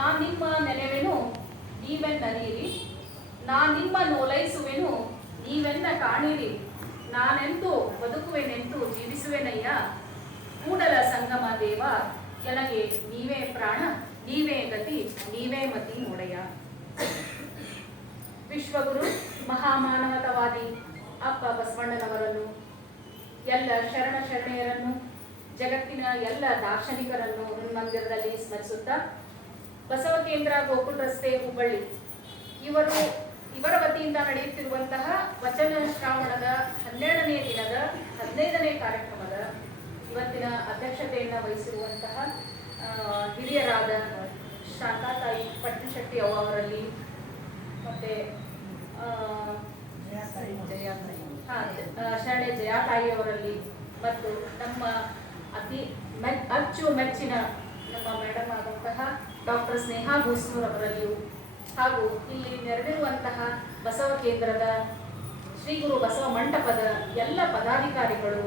ನಾ ನಿಮ್ಮ ನೆನೆವೆನು ನೀವೆನ್ನರಿಯಿರಿ, ನಾ ನಿಮ್ಮ ನೋಲೈಸುವೆನು ನೀವೆನ್ನ ಕಾಣಿರಿ, ನಾನೆಂತೂ ಬದುಕುವೆನೆಂತೂ ಜೀವಿಸುವೆನಯ್ಯ, ಕೂಡಲ ಸಂಗಮ ದೇವ ಎನಗೆ ನೀವೇ ಪ್ರಾಣ, ನೀವೇ ಗತಿ, ನೀವೇ ಮತಿ ನೋಡೆಯ. ವಿಶ್ವಗುರು ಮಹಾಮಾನವತವಾದಿ ಅಪ್ಪ ಬಸವಣ್ಣನವರನ್ನು, ಎಲ್ಲ ಶರಣ ಶರಣೆಯರನ್ನು, ಜಗತ್ತಿನ ಎಲ್ಲ ದಾರ್ಶನಿಕರನ್ನು ಮಂದಿರದಲ್ಲಿ ಸ್ಮರಿಸುತ್ತಾ, ಬಸವ ಕೇಂದ್ರ ಗೋಕುಲ್ ರಸ್ತೆ ಹುಬ್ಬಳ್ಳಿ ಇವರ ವತಿಯಿಂದ ನಡೆಯುತ್ತಿರುವಂತಹ ವಚನ ಶ್ರಾವಣದ 12ನೇ ದಿನದ 15ನೇ ಕಾರ್ಯಕ್ರಮದ ಇವತ್ತಿನ ಅಧ್ಯಕ್ಷತೆಯನ್ನು ವಹಿಸಿರುವಂತಹ ಹಿರಿಯರಾದ ಶಾಂತಾತಾಯಿ ಪಟ್ಟಣಶೆಟ್ಟಿ ಅವರಲ್ಲಿ, ಮತ್ತೆ ಶರಣೆ ಜಯಾತಾಯಿ ಅವರಲ್ಲಿ, ಮತ್ತು ನಮ್ಮ ಅಚ್ಚುಮೆಚ್ಚಿನ ನಮ್ಮ ಮೇಡಮ್ ಆದಂತಹ ಡಾಕ್ಟರ್ ಸ್ನೇಹಾ ಭೂಸ್ನೂರ್ ಅವರಲ್ಲಿಯೂ, ಹಾಗೂ ಇಲ್ಲಿ ನೆರೆದಿರುವಂತಹ ಬಸವ ಕೇಂದ್ರದ ಶ್ರೀ ಗುರು ಬಸವ ಮಂಟಪದ ಎಲ್ಲ ಪದಾಧಿಕಾರಿಗಳು,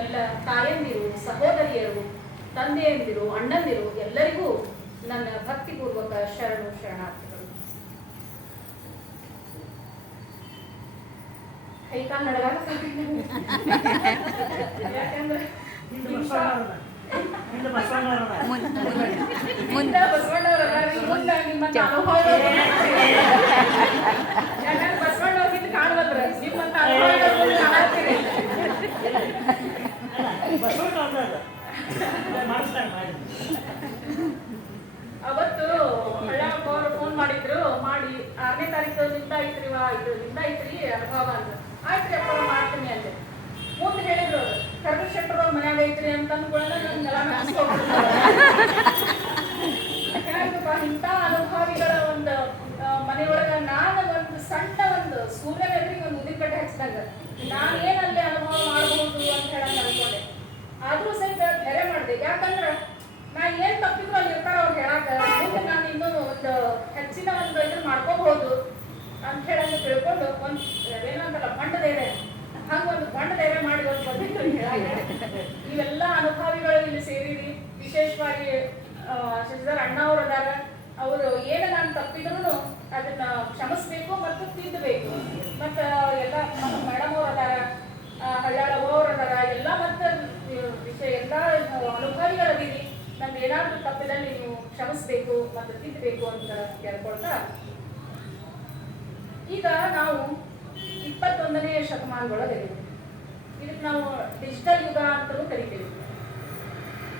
ಎಲ್ಲ ತಾಯಂದಿರು, ಸಹೋದರಿಯರು, ತಂದೆಯಂದಿರು, ಅಣ್ಣಂದಿರು ಎಲ್ಲರಿಗೂ ನನ್ನ ಭಕ್ತಿಪೂರ್ವಕ ಶರಣು ಶರಣಾರ್ಥಿಗಳು. ಕೈಕಾಲು ನಡಗಾಕ ಯಾಕಂದ್ರೆ ಬಸವಣ್ಣವ್ರಿಗೆ ಕಾಣುವಲ್ರ ನಿಮ್ಮಂತ ಅವತ್ತು ಹಳ್ಳಪ್ಪ ಅವರು ಫೋನ್ ಮಾಡಿದ್ರು, ಮಾಡಿ 6ನೇ ತಾರೀಕಿನಿಂದ ಐತ್ರಿ ಲಿಂದ ಐತ್ರಿ ಅನುಭವ ಅಂತ. ಆಯ್ತ್ರಿ ಅಪ್ಪ ಮಾಡ್ತೀನಿ ಅಂದೆ. ಮುಂದೆ ಹೇಳಿದ್ರು ಕರ್ನಲ್ ಶೆಟ್ಟರ್ ಅವ್ರ ಮನ್ಯಾಗ ಐತ್ರಿ ಅಂತ ಅಂದ್ಕೊಳ್ಳ ನಂಗೆಲ್ಲ ಇಂಥ ಅನುಭವಿಗಳ ಒಂದು ಮನೆಯೊಳಗ ನಾನು ಒಂದು ಸಣ್ಣ ಒಂದು ಸೂರ್ಯನ ಎದುರಿಗೆ ಒಂದು ಉದಿನ ಕಟ್ಟೆ ಹಚ್ಚಿದಾಗ ನಾನೇನಲ್ಲಿ ಅನುಭವ ಮಾಡಬಹುದು ಅಂತ ಹೇಳಕ್ ಅನ್ಕೊಂಡೆ. ಆದ್ರೂ ಸಹಿತ ಧೈರ್ಯ ಮಾಡಿದೆ, ಯಾಕಂದ್ರೆ ನಾ ಏನ್ ತಪ್ಪಿದ್ರು ಅಲ್ಲಿ ಇರ್ತಾರ ಅವ್ರು ಹೇಳಾಕ, ಮುಂದೆ ನಾನು ಇನ್ನೂ ಒಂದು ಹೆಚ್ಚಿನ ಒಂದು ಇದನ್ನ ಮಾಡ್ಕೋಬಹುದು ಅಂತ ಹೇಳಂದು ತಿಳ್ಕೊಂಡು ಒಂದು ಏನಂತಲ್ಲ ಬಂಡ ಧೈರ್ಯ, ಹಂಗ ಒಂದು ಬಂಡ ಧೈರ್ಯ ಮಾಡಿ ಒಂದು ಬಂದಿತ್ತು ಹೇಳಾಕ. ಇವೆಲ್ಲ ಅನುಭವಿಗಳು ಇಲ್ಲಿ ಸೇರಿರಿ. ವಿಶೇಷವಾಗಿ ಶಶಿಧರ್ ಅಣ್ಣ ಅವರು ಅದಾರ, ಅವರು ಏನ ನಾನು ತಪ್ಪಿದ್ರು ಅದನ್ನ ಕ್ಷಮಿಸ್ಬೇಕು ಮತ್ತು ತಿದ್ದಬೇಕು. ಮತ್ತ ಎಲ್ಲ ಮೇಡಮ್ ಅವ್ರು ಅದಾರ, ಹಳ್ಳಾಳ ಅವ್ರು ಅದಾರ, ಎಲ್ಲ ಮತ್ತೆ ವಿಷಯ ಎಲ್ಲ ಅನುಭವಿಗಳದೀರಿ. ನಮ್ದು ಏನಾದ್ರೂ ತಪ್ಪಿದಲ್ಲಿ ನೀವು ಕ್ಷಮಿಸ್ಬೇಕು ಮತ್ತು ತಿದ್ದಬೇಕು ಅಂತ ಕೇಳ್ಕೊಳ್ತಾ, ಈಗ ನಾವು 21ನೇ ಶತಮಾನದೊಳಗಿದ್ದೀವಿ. ಇದಕ್ಕೆ ನಾವು ಡಿಜಿಟಲ್ ಯುಗ ಅಂತಲೂ ಕರಿತೀವಿ.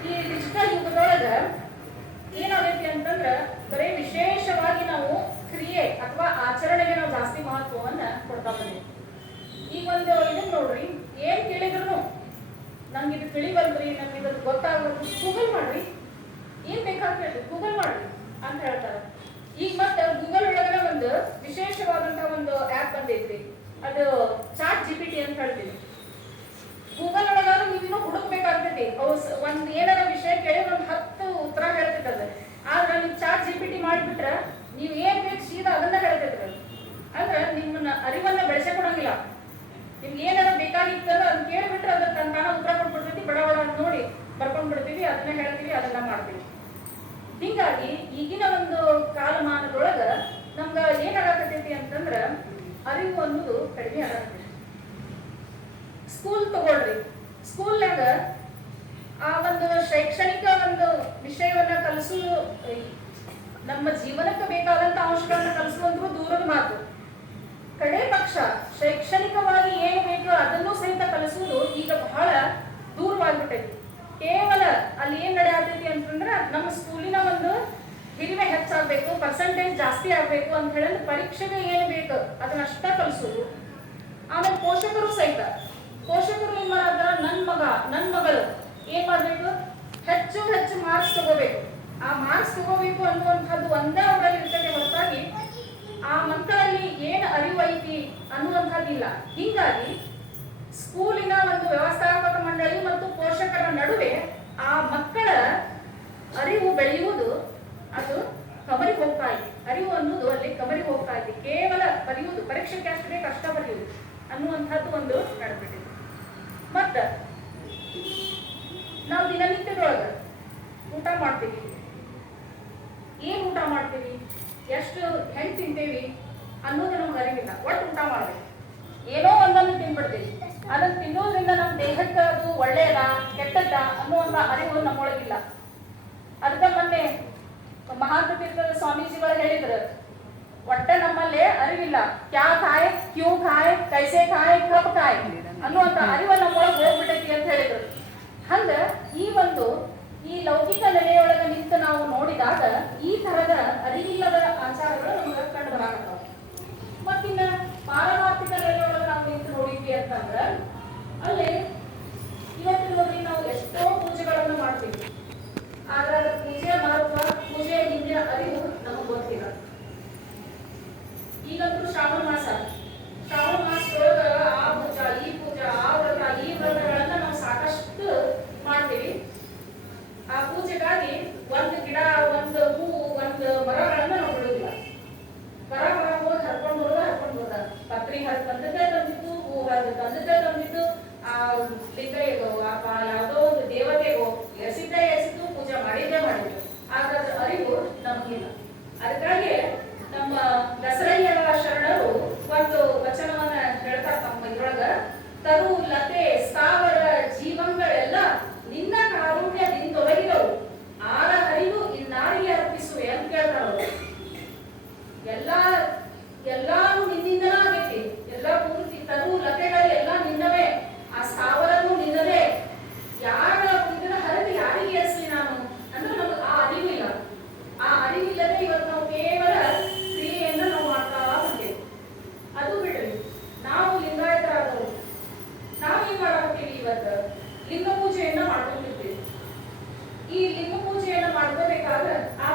ಈ ಡಿಜಿಟಲ್ ಯುಗದೊಳಗ ಏನಾಗೈತಿ ಅಂತಂದ್ರ ಬರೀ ವಿಶೇಷವಾಗಿ ನಾವು ಕ್ರಿಯೆ ಅಥವಾ ಆಚರಣೆಗೆ ನಾವು ಜಾಸ್ತಿ ಮಹತ್ವವನ್ನ ಕೊಡ್ತಾ ಬಂದಿವಿ. ಈಗ ಒಂದು ಇದನ್ನ ನೋಡ್ರಿ, ಏನ್ ಕೇಳಿದ್ರು ನಂಗೆ ಇದು ತಿಳಿಬಲ್ರಿ, ನಮ್ಗೆ ಇದು ಗೊತ್ತಾಗ್ಬಾರ್ದು, ಗೂಗಲ್ ಮಾಡ್ರಿ, ಏನ್ ಬೇಕಾಗ್ತದೆ ಗೂಗಲ್ ಮಾಡ್ರಿ ಅಂತ ಹೇಳ್ತಾರೆ. ಈಗ ಮತ್ತೆ ಗೂಗಲ್ ಒಳಗಡೆ ಒಂದು ವಿಶೇಷವಾದಂತಹ ಒಂದು ಆ್ಯಪ್ ಬಂದೈತ್ರಿ, ಅದು ಚಾಟ್ GPT ಅಂತ ಹೇಳ್ತೀವಿ. ಗೂಗಲ್ ಒಳಗಾದ್ರೂ ನೀವಿನ್ನೂ ಹುಡುಕ್ಬೇಕಾಗ್ತೈತಿ. ಅವು ಒಂದ್ ಏನಾರ ವಿಷಯ ಕೇಳಿ ಒಂದು 10 ಉತ್ತರ ಹೇಳ್ತಿರ್ತದೆ. ಆದ್ರೆ ನೀವು ಚಾಟ್ GPT ಮಾಡಿಬಿಟ್ರೆ ನೀವು ಏನ್ ಬೇಕು ಸೀದಾ ಅದನ್ನ ಹೇಳ್ತೈತ್ರಿ. ಅಂದ್ರೆ ನಿಮ್ಮನ್ನ ಅರಿವನ್ನ ಬೆಳೆಸಿಕೊಡಂಗಿಲ್ಲ. ನಿಮ್ಗೆ ಏನಾರ ಬೇಕಾಗಿತ್ತಂದ್ರೆ ಅದನ್ನ ಕೇಳಿಬಿಟ್ರೆ ಅದ್ರ ತನ್ನ ಉತ್ತರ ಕೊಟ್ಬಿಡ್ತೈತಿ. ಬಡ ಬಡ ನೋಡಿ ಬರ್ಕೊಂಡ್ ಬಿಡ್ತೀವಿ, ಅದನ್ನ ಹೇಳ್ತೀವಿ, ಅದನ್ನ ಮಾಡ್ತೀವಿ. ಹೀಗಾಗಿ ಈಗಿನ ಒಂದು ಕಾಲಮಾನದೊಳಗ ನಮ್ಗ ಏನಾಗತೈತಿ ಅಂತಂದ್ರ ಅರಿವು ಅನ್ನೋದು ಕಡಿಮೆ ಆಗತೈತಿ. ಸ್ಕೂಲ್ ತಗೊಳ್ರಿ, ಸ್ಕೂಲ್ನಾಗ ಆ ಒಂದು ಶೈಕ್ಷಣಿಕ ಒಂದು ವಿಷಯವನ್ನ ಕಲಿಸೋದು, ನಮ್ಮ ಜೀವನಕ್ಕೆ ಬೇಕಾದಂತ ಅಂಶಗಳನ್ನ ಕಲಿಸುವಂತೂ ದೂರದ ಮಾತು. ಕಡೆ ಪಕ್ಷ ಶೈಕ್ಷಣಿಕವಾಗಿ ಏನು ಬೇಕೋ ಅದನ್ನು ಸಹಿತ ಕಲಿಸುವುದು ಈಗ ಬಹಳ ದೂರವಾಗ್ಬಿಟ್ಟೈತಿ. ಕೇವಲ ಅಲ್ಲಿ ಏನ್ ನಡೆಯತೈತಿ ಅಂತಂದ್ರ ನಮ್ಮ ಸ್ಕೂಲಿನ ಒಂದು ಹಿರಿಮೆ ಹೆಚ್ಚಾಗಬೇಕು, ಪರ್ಸೆಂಟೇಜ್ ಜಾಸ್ತಿ ಆಗ್ಬೇಕು ಅಂತ ಹೇಳಿ ಪರೀಕ್ಷೆಗೆ ಏನು ಬೇಕು ಅದನ್ನಷ್ಟ ಕಲಿಸೋದು. ಆಮೇಲೆ ಪೋಷಕರು ಸಹಿತ, ಪೋಷಕರು ಏನ್ ಮಾಡಾರ, ನನ್ ಮಗ ನನ್ ಮಗಳು ಏನ್ ಮಾಡ್ಬೇಕು, ಹೆಚ್ಚು ಹೆಚ್ಚು ಮಾರ್ಕ್ಸ್ ತಗೋಬೇಕು, ಆ ಮಾರ್ಕ್ಸ್ ತಗೋಬೇಕು ಅನ್ನುವಂಥದ್ದು ಒಂದೇ ಅವರಲ್ಲಿ ಇರ್ತದೆ ಹೊರತಾಗಿ ಆ ಮಕ್ಕಳಲ್ಲಿ ಏನ್ ಅರಿವು ಐತಿ ಅನ್ನುವಂಥದ್ದಿಲ್ಲ. ಹೀಗಾಗಿ ಸ್ಕೂಲಿನ ಒಂದು ವ್ಯವಸ್ಥಾಪಕ ಮಂಡಳಿ ಮತ್ತು ಪೋಷಕರ ನಡುವೆ ಆ ಮಕ್ಕಳ ಅರಿವು ಬೆಳೆಯುವುದು ಅದು ಕಮರಿ ಹೋಗ್ತಾ ಇದೆ. ಅರಿವು ಅನ್ನೋದು ಅಲ್ಲಿ ಕಮರಿ ಹೋಗ್ತಾ ಇದೆ. ಕೇವಲ ಬರೆಯುವುದು, ಪರೀಕ್ಷೆಗೆ ಅಷ್ಟು ಬೇಕು ಅಷ್ಟ ಬರೆಯುವುದು ಅನ್ನುವಂಥದ್ದು ಒಂದು ನಡೆದ್ಬಿಟ್ಟಿದೆ. ಮತ್ತ ನಾವು ದಿನನಿತ್ಯದೊಳಗ ಊಟ ಮಾಡ್ತೀವಿ. ಏನ್ ಊಟ ಊಟ ಮಾಡ್ತೀವಿ, ಎಷ್ಟು ಹೆಂಗೆ ತಿಂತೀವಿ ಅನ್ನೋದು ನಮ್ಗೆ ಅರಿವಿಲ್ಲ. ಒಟ್ಟು ಊಟ ಮಾಡ್ಬೇಕು, ಏನೋ ಒಂದನ್ನು ತಿನ್ಬಿಡ್ತೀವಿ. ಅದನ್ನು ತಿನ್ನೋದ್ರಿಂದ ನಮ್ಮ ದೇಹಕ್ಕೆ ಅದು ಒಳ್ಳೆಯದ ಕೆಟ್ಟದ್ದ ಅನ್ನುವಂಥ ಅರಿವು ನಮ್ಮೊಳಗಿಲ್ಲ. ಅದಕ್ಕೆ ಮೊನ್ನೆ ಮಹಾಂತ ತೀರ್ಥದ ಸ್ವಾಮೀಜಿಗಳು ಹೇಳಿದ್ರು, ಒಟ್ಟೆ ನಮ್ಮಲ್ಲಿ ಅರಿವಿಲ್ಲ. ಕ್ಯಾ ಖಾಯ್, ಕ್ಯೂ ಖಾಯ್, ಕೈಸೆ ಖಾಯ್, ಕಪ್ ಖಾಯ್ ಅನ್ನುವಂಥ ಅರಿವು ನಮ್ಮೊಳಗೆ ಹೋಗ್ಬಿಟ್ಟೈತಿ ಅಂತ ಹೇಳಿದ್ರು. ಹಂಗ ಈ ಲೌಕಿಕ ನೆಲೆಯೊಳಗೆ ನಿಂತು ನಾವು ನೋಡಿದಾಗ ಈ ತರದ ಅರಿವಿಲ್ಲದ ಆಚಾರಗಳು ನಮಗೆ ಕಂಡು ಬರಾಕತ್ತಾವ. ಮತ್ತಿನ್ನ ಪಾರಮಾರ್ಥಿಕ ನೆಲೆಯೊಳಗೆ ನಾವು ನಿಂತು ನೋಡಿದ್ವಿ ಅಂತಂದ್ರ ಅಲ್ಲಿ ಇವತ್ತು ನೋಡಿ ನಾವು ಎಷ್ಟೋ ಪೂಜೆಗಳನ್ನು ಮಾಡ್ತೀವಿ, ಆದ್ರೆ ಅದ್ರ ಪೂಜೆಯ ಮಹತ್ವ, ಪೂಜೆಯ ಹಿಂದಿನ ಅರಿವು ನಮಗೆ ಗೊತ್ತಿಲ್ಲ. ಈಗಂತೂ ಶ್ರಾವಣ ಮಾಸದೊಳಗ ಆ ಪೂಜಾ, ಈ ಪೂಜಾ, ಆ ವ್ರತ, ಈ ವ್ರತಗಳನ್ನ ನಾವು ಸಾಕಷ್ಟು ಮಾಡ್ತೀವಿ. ಆ ಪೂಜೆಗಾಗಿ ಒಂದು ಗಿಡ, ಒಂದು ಹೂವು, ಒಂದು ಮರಗಳನ್ನ ನಾವು ಬಿಡುವುದಿಲ್ಲ. ಮರ ಹೋಗಿ ಹರ್ಕೊಂಡು ಬರೋದ ಪತ್ರಿ ತಂದದ್ದೇ ತಂದಿದ್ದು, ಹೂ ತಂದದ್ದೇ ತಂದಿದ್ದು, ಆ ಲಿಂಗಯ್ಯಗೋ ಯಾವುದೋ ಒಂದು ದೇವತೆಗೋ ಎಸಿದ್ದು ಪೂಜೆ ಮಾಡಿದ್ದೇ ಮಾಡಿದ್ದು. ಆದ್ರೆ ಅದ್ರ ಅರಿವು ನಮಗಿಲ್ಲ. ಅದಕ್ಕಾಗಿ ನಮ್ಮ ದಸರಯ್ಯ ಶರಣರು ಒಂದು ವಚನವನ್ನ ಹೇಳ್ತಾರೆ ತಮ್ಮ ಇದ್ರೊಳಗ, ತರು ಲತೆ ಸ್ಥಾವರ ಜೀವಂಗಳೆಲ್ಲ ನಿನ್ನ ಕಾರುಣ್ಯದಿಂದೊಳಗಿದವು, ಆರ ಹರಿವು ಇನ್ನಾರಿಗೆ ಅರ್ಪಿಸುವೆ ಅಂತ ಕೇಳ್ತಾರ. ಎಲ್ಲಾನು ನಿನ್ನಿಂದನ ಆಗೈತಿ, ಎಲ್ಲ ಪೂರ್ತಿ ತರು ಲತೆಗಳು ಎಲ್ಲ ನಿನ್ನವೇ, ಆ ಸ್ಥಾವರನು ನಿನ್ನದೇ, ಯಾರ ಇದನ್ನ ಹರಿದು ಯಾರಿಗೆ ಎಸ್ಲಿ ನಾನು ಅಂದ್ರೆ ನಮಗೆ ಆ ಅರಿವಿಲ್ಲ. ಆ ಅರಿವಿಲ್ಲದೆ ಇವತ್ತು ನಾವು ಕೇವಲ ಕ್ರಿಯೆಯನ್ನ ನಾವು ಮಾಡ್ತಾ ಹೋಗ್ತೇವೆ. ಅದು ಬಿಡ್ರಿ, ನಾವು ಲಿಂಗಾಯತರಾದವರು ನಾವೇನ್ ಮಾಡಾಕತ್ತೀವಿ, ಇವತ್ತು ಲಿಂಗ ಪೂಜೆಯನ್ನ ಮಾಡ್ಕೊಂಡಿರ್ತೀವಿ. ಈ ಲಿಂಗ ಪೂಜೆಯನ್ನ ಮಾಡ್ಕೋಬೇಕಾದ್ರೆ ಆ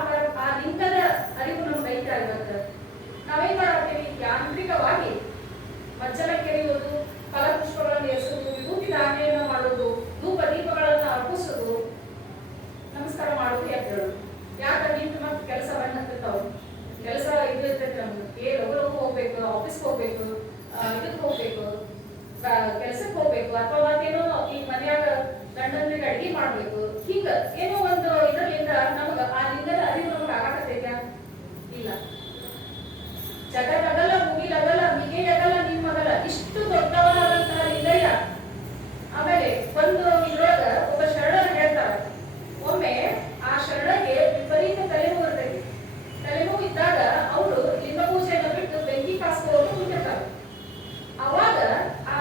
ಲಿಂಗದ ಅರಿವು ನಮ್ಗೆ ಐತಾ. ಇವತ್ತು ನಾವೇನ್ ಮಾಡಾಕತ್ತೀವಿ, ಯಾಂತ್ರಿಕವಾಗಿ ಮಜ್ಜನ ಕೆರೆಯುವುದು, ಫಲಪುಷ್ಪಗಳನ್ನು ಎಸೆದು, ವಿಭೂತಿ ಧಾರಣೆಯನ್ನ ಮಾಡೋದು, ಧೂಪ ದೀಪಗಳನ್ನ ಅರ್ಪಿಸೋದು, ನಮಸ್ಕಾರ ಮಾಡೋದು ಎದ್ದೇಳು. ಯಾಕೆ ನಿಂತು ಮತ್ತೆ ಕೆಲಸ ಬಂದಿರ್ತಾವ, ಕೆಲಸ ಇದು ಇರ್ತೈತಿ ನಮ್ಗೆ, ಲಗು ಹೋಗ್ಬೇಕು, ಆಫೀಸ್ಗೆ ಹೋಗ್ಬೇಕು, ಇದಕ್ಕೆ ಹೋಗ್ಬೇಕು, ಕೆಲ್ಸಕ್ಕೆ ಹೋಗ್ಬೇಕು, ಅಥವಾ ಮತ್ತೇನೋ ಈ ಮನ್ಯಾಗ ಗಂಡಂದ್ರಿಗೆ ಅಡಿಗೆ ಮಾಡ್ಬೇಕು. ಹಿಂಗ ಏನೋ ಒಂದು ಇದರಿಂದ ನಮಗ ಆ ಲಿಂಗದ ಅರಿವು ನಮಗ ಆಗಾಕತ್ತೈತ ಇಲ್ಲ. ಜಗದಗಲ ಮುಗಿಲಗಲ ಮಿಗೆಯಗಲ ನಿಮ್ಮಗಲ, ಇಷ್ಟು ದೊಡ್ಡವನಾದಂತಹ ಲಿಂಗಯ್ಯ. ಆಮೇಲೆ ಒಂದು ಇದ್ರೊಳಗ ಒಬ್ಬ ಶರಣರು ಹೇಳ್ತಾರ, ಒಮ್ಮೆ ಆ ಶರಣಗೆ ವಿಪರೀತ ತಲೆನೋವು ಇರ್ತೈತಿ. ತಲೆನೋವು ಇದ್ದಾಗ ಅವರು ಲಿಂಗ ಪೂಜೆಯನ್ನು ಬಿಟ್ಟು ಬೆಂಕಿ ಕಾಸ್ಕೋದು ಕುಂತಿರ್ತಾರೆ. ಅವಾಗ ಆ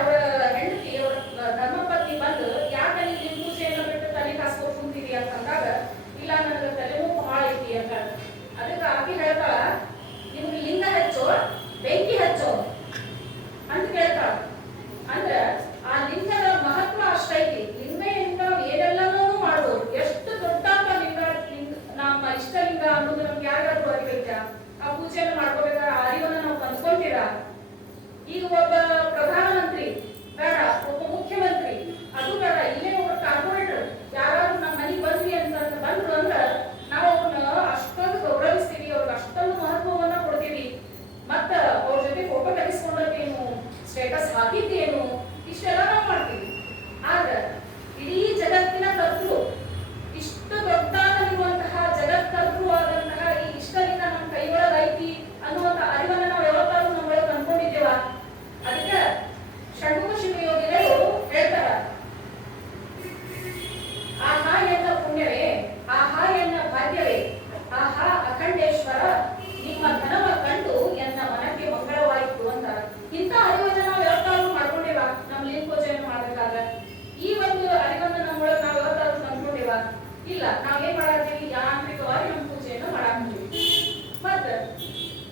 ಅವರ ಹೆಂಡತಿ, ಅವರ ಧರ್ಮಪತ್ನಿ ಬಂದು, ಯಾಕೆ ನೀವು ಲಿಂಗ ಪೂಜೆಯನ್ನು ಬಿಟ್ಟು ತಲೆ ಕಾಸ್ಕೋದು ಕುಂತಿದಿ ಅಂತಂದಾಗ, ಇಲ್ಲ ನನಗೆ ತಲೆನೋವು ಬಹಳ ಐತಿ ಅಂತ. ಅದಕ್ಕೆ ಆಕೆ ಹೇಳ್ತಾಳ, ನಿಮ್ಗೆ ಲಿಂಗ ಹಚ್ಚೋ ಬೆಂಕಿ ಹಚ್ಚೋ ಅಂತ ಕೇಳ್ತಾಳ. ಅಂದ್ರ ಆ ಲಿಂಗದ ಮಹತ್ವ ಅಷ್ಟೈತಿ. ಲಿಂಗದಿಂದ ಏನೆಲ್ಲನೂ ಮಾಡ್ಬೋದು. ಎಷ್ಟು ದೊಡ್ಡ ಲಿಂಗ, ನಮ್ಮ ಇಷ್ಟಲಿಂಗ ಅನ್ನೋದು ನಮ್ಗೆ ಯಾರಿಗಾದ್ರೂ ಅರಿವೈತ? ಆ ಪೂಜೆಯನ್ನು ಮಾಡ್ಕೋಬೇಕಾದ್ರೆ ಆ ಅರಿವನ್ನ ನಾವು ತಂದ್ಕೊಂತೀರಾ? ಈಗ ಒಬ್ಬ ಪ್ರಧಾನಮಂತ್ರಿ ಬೇಡ, ಒಬ್ಬ ಮುಖ್ಯಮಂತ್ರಿ ಅದು ಬೇಡ, ಇಲ್ಲೇ ಒಬ್ಬ ಕಾರ್ಪೊರೇಟರ್ ಯಾರಾದ್ರೂ ನಮ್ಮ ಮನೆಗೆ ಬಂದ್ರಿ ಅಂತ ಬಂದ್ರು ಅಂದ್ರ ನಾವು ಅವ್ರನ್ನ ಅಷ್ಟೊಂದು ಗೌರವಿಸ್ತೀವಿ, ಅವ್ರಿಗೆ ಅಷ್ಟೊಂದು ಮಹತ್ವವನ್ನ ಕೊಡ್ತೀವಿ. ಮತ್ತ ಅವ್ರ ಜೊತೆ ಫೋಟೋ ತೆಗೆಸ್ಕೊಂಡೇನು, ಸ್ಟೇಟಸ್ ಹಾಕಿದ್ದೇನು, ಇಷ್ಟೆಲ್ಲ ನಾವು ಮಾಡ್ತೀವಿ. ಆದ್ರೆ ಇಡೀ ಜಗತ್ತಿನ ಕರ್ತೃ, ಇಷ್ಟು ದೊಡ್ಡದಾಗಿರುವಂತಹ ಜಗತ್ಕರ್ತೃ ಆದಂತಹ ಈ ಇಷ್ಟಲಿಂಗ ನಮ್ಮ ಕೈಯೊಳಗೆ ಐತಿ ಅನ್ನುವಂತ ಅರಿವನ್ನ ನಾವು ಯಾವತ್ತಾದ್ರೂ ನಮ್ಮೊಳಗೆ ತಂದ್ಕೊಂಡಿದ್ದೇವ? ಅದಕ್ಕೆ ಷಣ್ಮುಖ ಶಿವಯೋಗಿಗಳು ಹೇಳ್ತಾರ, ಆಹಾ ಎನ್ನ ಪುಣ್ಯವೇ, ಆಹಾ ಎನ್ನ ಭಾಗ್ಯವೇ, ಆಹಾ ಅಖಂಡೇಶ್ವರ ನಿಮ್ಮ ಧನವ ಕಂಡು ಎನ್ನ ಮನಕ್ಕೆ ಮಂಗಳವಾಯಿತು ಅಂತ. ಇಂಥ ಅರಿವನ್ನ ನಾವು ಯಾವತ್ತಾದ್ರೂ ಮಾಡ್ಕೊಂಡಿವ? ನಮ್ಮ ಲಿಂಗ ಪೂಜೆಯನ್ನು ಮಾಡ್ಬೇಕಾಗ ಈ ಒಂದು ಅರಿವನ್ನ ನಮ್ಮೊಳಗೆ ನಾವು ಯಾವತ್ತಾದ್ರೂ ತಂದ್ಕೊಂಡಿವ? ಇಲ್ಲ. ನಾವೇನ್ ಮಾಡಾಕ್ತೀವಿ, ಯಾಂತ್ರಿಕವಾಗಿ ನಮ್ಮ ಪೂಜೆಯನ್ನು ಮಾಡಾಕ್ತೀವಿ. ಮತ್ತ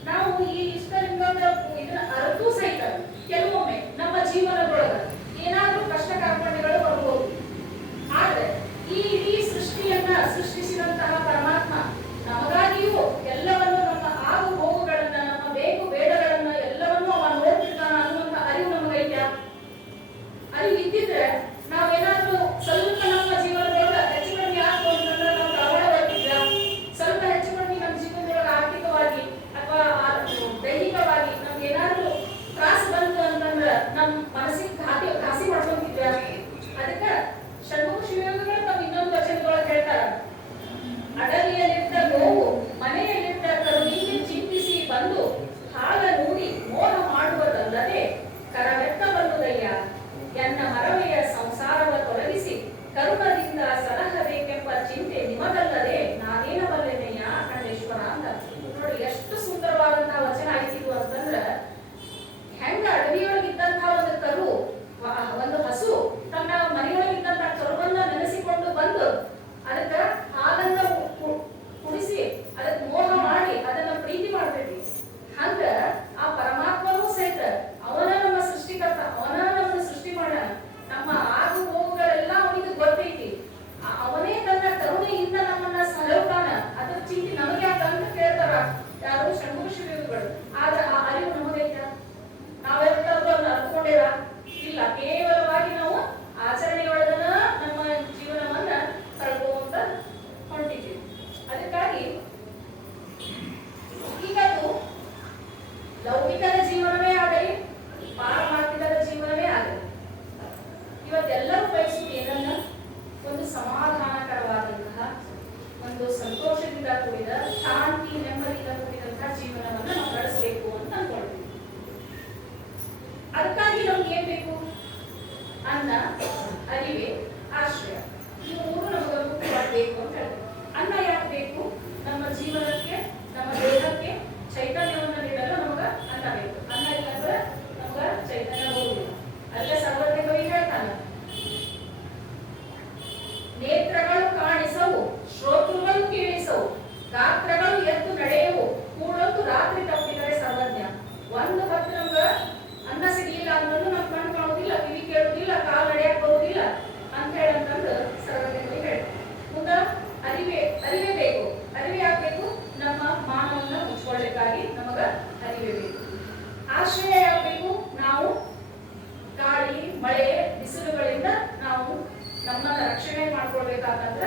ನಾವು ಈ ಇಷ್ಟಲಿಂಗದ ಇದನ್ನ ಅರ್ಧೂ ಸಹಿತ ಕೆಲವೊಮ್ಮೆ ನಮ್ಮ ಜೀವನದೊಳಗ ಏನಾದ್ರೂ ಕಷ್ಟ ಕಾರ್ಪಣ್ಯಗಳು ಬರ್ಬೋದು. ಆದ್ರೆ ಈ ಇಡೀ ಸೃಷ್ಟಿಯನ್ನ ಸೃಷ್ಟಿಸಿದಂತಹ ಪರಮಾತ್ಮ ನಮಗಾಗಿಯೂ ಎಲ್ಲವನ್ನು, ನಮ್ಮ ಆಗು ಹೋಗುಗಳನ್ನ, ನಮ್ಮ ಬೇಕು ಬೇಡಗಳನ್ನ ಎಲ್ಲವನ್ನೂ ಅವ ನೋಡ್ತಿರ್ತಾನ ಅನ್ನುವಂತ ಅರಿವು ನಮಗೈತ್ಯ? ಅರಿವು ಇದ್ದಿದ್ರೆ ನಾವೇನಾದ್ರೂ ಸ್ವಲ್ಪ ನಮ್ಮ ಜೀವನದೊಳಗ ಹೆಚ್ಚು ಕಡಿಮೆ ಆಗ್ಬೋದು ಅಂತಂದ್ರೆ ನಾವು ಪ್ರವಾಹ ಬರ್ತಿದ್ರ, ಸ್ವಲ್ಪ ಹೆಚ್ಚು ಕಡಿಮೆ ನಮ್ಮ ಜೀವನದೊಳಗೆ ಆರ್ಥಿಕವಾಗಿ ಅಥವಾ ದೈಹಿಕವಾಗಿ ನಮ್ಗೆ ಏನಾದ್ರೂ ತ್ರಾಸ ಬಂತು ಅಂತಂದ್ರೆ ನಮ್ಮ ಮನಸ್ಸಿಗೆ ಘಾಸಿ ಮಾಡ್ಕೊಂತಿದ್ರ. ಅದಕ್ಕೆ ಷಣ್ಮುಖ ಶಿವಯೋಗಿಗಳು ತಾವು ಇನ್ನೊಂದು ವಚನದೊಳಗೆ ಹೇಳ್ತಾರ, ನಿಮಗಲ್ಲದೆ ನಾನೇನ ಬಲ್ಲೆನೆಯ ಖಂಡೇಶ್ವರ ಅಂತ. ನೋಡಿ ಎಷ್ಟು ಸುಂದರವಾದಂತಹ ವಚನ ಆಯ್ತಿದ್ವು ಅಂತಂದ್ರ, ಹೆಂಗ ಅಡವಿಯೊಳಗಿದ್ದಂತಹ ಒಂದು ಕರು, ಒಂದು ಹಸು ತನ್ನ ಮನೆಯೊಳಗಿದ್ದಂತಹ ಕರುವನ್ನ ನೆನೆಸಿಕೊಂಡು ಬಂದು ಅದಕ್ಕ ಹಾಲನ್ನ ಕುಡಿಸಿ ಅದಕ್ಕೆ ಮೋಹ ಮಾಡಿ ಅದನ್ನ ಪ್ರೀತಿ ಮಾಡ್ತೈತಿ. ಹಂಗ ಆ ಪರಮಾತ್ಮನೂ ಸಹಿತ ಅವನ ನಮ್ಮ ಸೃಷ್ಟಿಕರ್ತ, ಅವನ ನಮ್ಮನ್ನು ಸೃಷ್ಟಿ ಮಾಡ, ನಮ್ಮ ಆಗು ಹೋಗುಗಳೆಲ್ಲ ಅವನಿಗೆ ಗೊತ್ತೈತಿ. ಅವನೇ ತನ್ನ ಕರುಣೆಯಿಂದ ನಮ್ಮನ್ನ ಸಲಹುತ್ತಾನ. ಅದ್ರ ಚಿಂತೆ ನಮಗೆ ಯಾಕ ಅಂತ ಕೇಳ್ತಾರ ಯಾರು ಷಣ್ಮುಖ ಶಿವಯೋಗಿಗಳು. ಆದ್ರೆ ಆ ಅರಿವು ನಮಗೈತ? ನಾವೆಲ್ಲರೂ ಅರ್ಕೊಂಡಿರ ಇಲ್ಲ. ಕೇವಲವಾಗಿ ನಾವು ಆಚರಣೆಯೊಳಗನ ನಮ್ಮ ಜೀವನವನ್ನ ಕಳ್ಕೊಂತ ಹೊಂಟಿದ್ದೀವಿ. ಅದಕ್ಕಾಗಿ ಈಗ ಅದು ಲೌಕಿಕದ ಜೀವನವೇ ಆಗಲಿ, ಪಾರಮಾರ್ಥಿಕದ ಜೀವನವೇ ಆಗಲಿ, ಇವತ್ತೆಲ್ಲರೂ ಬಯಸುವುದು ಏನನ್ನ? ಒಂದು ಸಮಾಧಾನಕರವಾದಂತಹ, ಒಂದು ಸಂತೋಷದಿಂದ ಕೂಡಿದ, ಶಾಂತಿ ನೆಮ್ಮದಿಯಿಂದ ಕೂಡಿದಂತಹ ಜೀವನವನ್ನು ನಾವು ನಡೆಸಬೇಕು ಅಂತ ಅನ್ಕೊಳ್ತೀವಿ. ಅದಕ್ಕಾಗಿ ನಮ್ಗೆ ಏನ್ ಬೇಕು? ಅನ್ನ, ಅರಿವೆ, ಆಶ್ರಯ. ಈ ಮೂರು ನಮಗೆ ಮುಖ್ಯವಾಗಬೇಕು ಅಂತ ಹೇಳ್ತೀವಿ. ಅನ್ನ ಯಾಕೆ ಬೇಕು? ನಮ್ಮ ಜೀವನಕ್ಕೆ, ನಮ್ಮ ದೇಹಕ್ಕೆ ಚೈತನ್ಯವನ್ನು ನೀಡಲು ನಮಗ ಅನ್ನ ಬೇಕು. ಅನ್ನ ಇಲ್ಲಂದ್ರೆ ನಮಗ ಚೈತನ್ಯ ಬರುವುದಿಲ್ಲ. ಅಲ್ಲೇ ಸರ್ವಜ್ಞ ಕವಿ ಹೇಳ್ತಾನೆ, ನೇತ್ರಗಳು ಕಾಣಿಸವು, ಶ್ರೋತೃಗಳು ಕೇಳಿಸವು, ಗಾತ್ರಗಳು ಎದ್ದು ನಡೆಯವು, ಕೂಡೊಂದು ರಾತ್ರಿ ತಪ್ಪಿದರೆ ಸರ್ವಜ್ಞ. ಒಂದು ಹೊತ್ತು ನಮ್ಗ ಅನ್ನ ಸಿಗಲಿಲ್ಲ ಅಂದ್ರೂ ನಮ್ ಕಣ್ಣು ಕಾಣುವುದಿಲ್ಲ, ಕಿವಿ ಕೇಳುವುದಿಲ್ಲ, ಕಾಲು ನಡೆಯಕ್ ಬರುವುದಿಲ್ಲ ಅಂತ ಹೇಳಂತಂದು ಸರ್ವಜ್ಞ ಕವಿ ಹೇಳ್ತಾರೆ. ಮುಂದ ಅರಿವೆ ಬೇಕು. ಅರಿವೆ ಆಗ್ಬೇಕು? ನಮ್ಮ ಮಾನವನ್ನ ಮುಚ್ಕೊಳ್ಳಿಕ್ಕಾಗಿ ನಮಗ ಅರಿವೆ ಬೇಕು. ಆಶ್ರಯ ಯಾಗಬೇಕು? ನಾವು ಗಾಳಿ, ಮಳೆ, ಬಿಸಿಲುಗಳಿಂದ ನಾವು ನಮ್ಮನ್ನ ರಕ್ಷಣೆ ಮಾಡ್ಕೊಳ್ಬೇಕಾದಂದ್ರ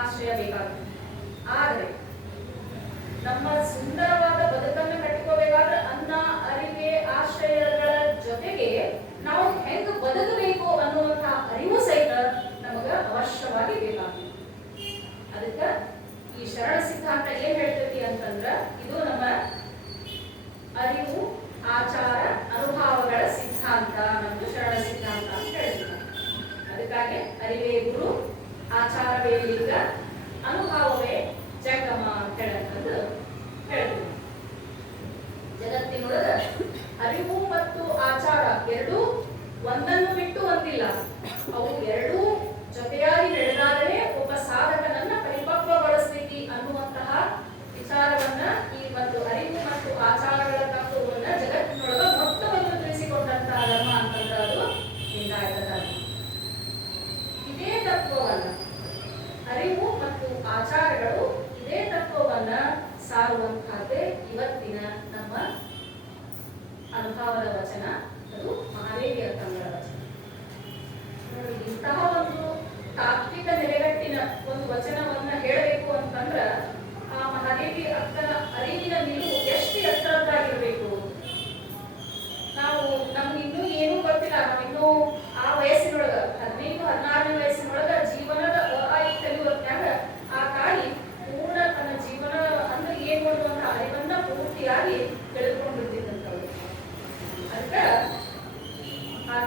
ಆಶ್ರಯ ಬೇಕಾಗುತ್ತೆ. ಆದ್ರೆ ನಮ್ಮ ಸುಂದರವಾದ ಬದುಕನ್ನು ಕಟ್ಟಿಕೋಬೇಕಾದ್ರೆ ಅನ್ನ, ಅರಿವೆ, ಆಶ್ರಯಗಳ ಜೊತೆಗೆ ನಾವು ಹೆಂಗ ಬದುಕಬೇಕು ಅನ್ನುವಂತಹ ಅರಿವು ಸಹಿತ ನಮಗ ಅವಶ್ಯವಾಗಿ ಬೇಕಾಗುತ್ತೆ. ಅದಕ್ಕ ಈ ಶರಣ ಸಿದ್ಧಾಂತ ಏನ್ ಹೇಳ್ತೈತಿ ಅಂತಂದ್ರ, ಇದು ನಮ್ಮ ಅರಿವು, ಆಚಾರ, ಅನುಭವಗಳ ಸಿದ್ಧಾಂತ ಮತ್ತು ಶರಣ ಸಿದ್ಧಾಂತ ಅಂತ ಹೇಳ್ತೀವಿ. ಅದಕ್ಕಾಗಿ ಅರಿವೇ ಗುರು, ಆಚಾರವೇ ಲಿಂಗ, ಅನುಭವವೇ ಜಂಗಮ ಅಂತ ಹೇಳಂತಂದು ಹೇಳ್ತೀವಿ. ಜಗತ್ತಿನೊಳಗ ಅರಿವು ಮತ್ತು ಆಚಾರ ಎರಡೂ ಒಂದನ್ನು ಬಿಟ್ಟು ಒಂದಿಲ್ಲ. ಅವು ಎರಡೂ ಜೊತೆಯಾಗಿ ನಡೆದಾದರೆ ಒಬ್ಬ ಸಾಧಕನನ್ನ ಪರಿಪಕ್ವಗೊಳಿಸಲಿಕ್ಕೆ ಅನ್ನುವಂತಹ ವಿಚಾರವನ್ನ ಈ ಒಂದು ಅರಿವು ಮತ್ತು ಆಚಾರಗಳ ತತ್ವವನ್ನ ಜಗತ್ತಿನೊಳಗ ಮೊತ್ತವನ್ನು ತಿಳಿಸಿಕೊಂಡಂತಹ ಧರ್ಮ ಅಂತಂದ್ರೆ ಅದು ಲಿಂಗಾಯತ ಧರ್ಮ. ಇದೇ ತತ್ವವನ್ನ, ಅರಿವು ಮತ್ತು ಆಚಾರಗಳು ಇದೇ ತತ್ವವನ್ನ ಸಾರುವಂತಹದ್ದೇ ಇವತ್ತಿನ ನಮ್ಮ ಅನುಭವದ ವಚನ. ಅದು ಮಹಾದೇವಿಯ ತಂಗಳ ವಚನ. ನೋಡಿ, ಇಂತಹ ಒಂದು ತಾತ್ವಿಕ ನೆಲೆಗಟ್ಟಿನ ಒಂದು ವಚನವನ್ನ ಹೇಳಬೇಕು ಅಂತಂದ್ರ ಆ ಮಹಾದೇವಿ ಅಕ್ಕನ ಅರಿವಿನ ನಿಲುವು ಎಷ್ಟು ಎತ್ತರದ್ದಾಗಿರ್ಬೇಕು. ನಾವು ನಮ್ಗೆ ಇನ್ನೂ ಏನೂ ಗೊತ್ತಿಲ್ಲ. ನಾವಿನ್ನೂ ಆ ವಯಸ್ಸಿನೊಳಗ 15-16ನೇ ವಯಸ್ಸಿನೊಳಗ ಜೀವನದ ಕಲಿಯುವತ್ನಾಗ ಆ ತಾಯಿ ಪೂರ್ಣ ತನ್ನ ಜೀವನ ಅಂದ್ರೆ ಏನು ಅನ್ನುವಂಥ ಅರಿವನ್ನ ಪೂರ್ತಿಯಾಗಿ ತಿಳಿದುಕೊಂಡಿದ್ದಂಥವ್ರು. ಅದಕ್ಕ ಆ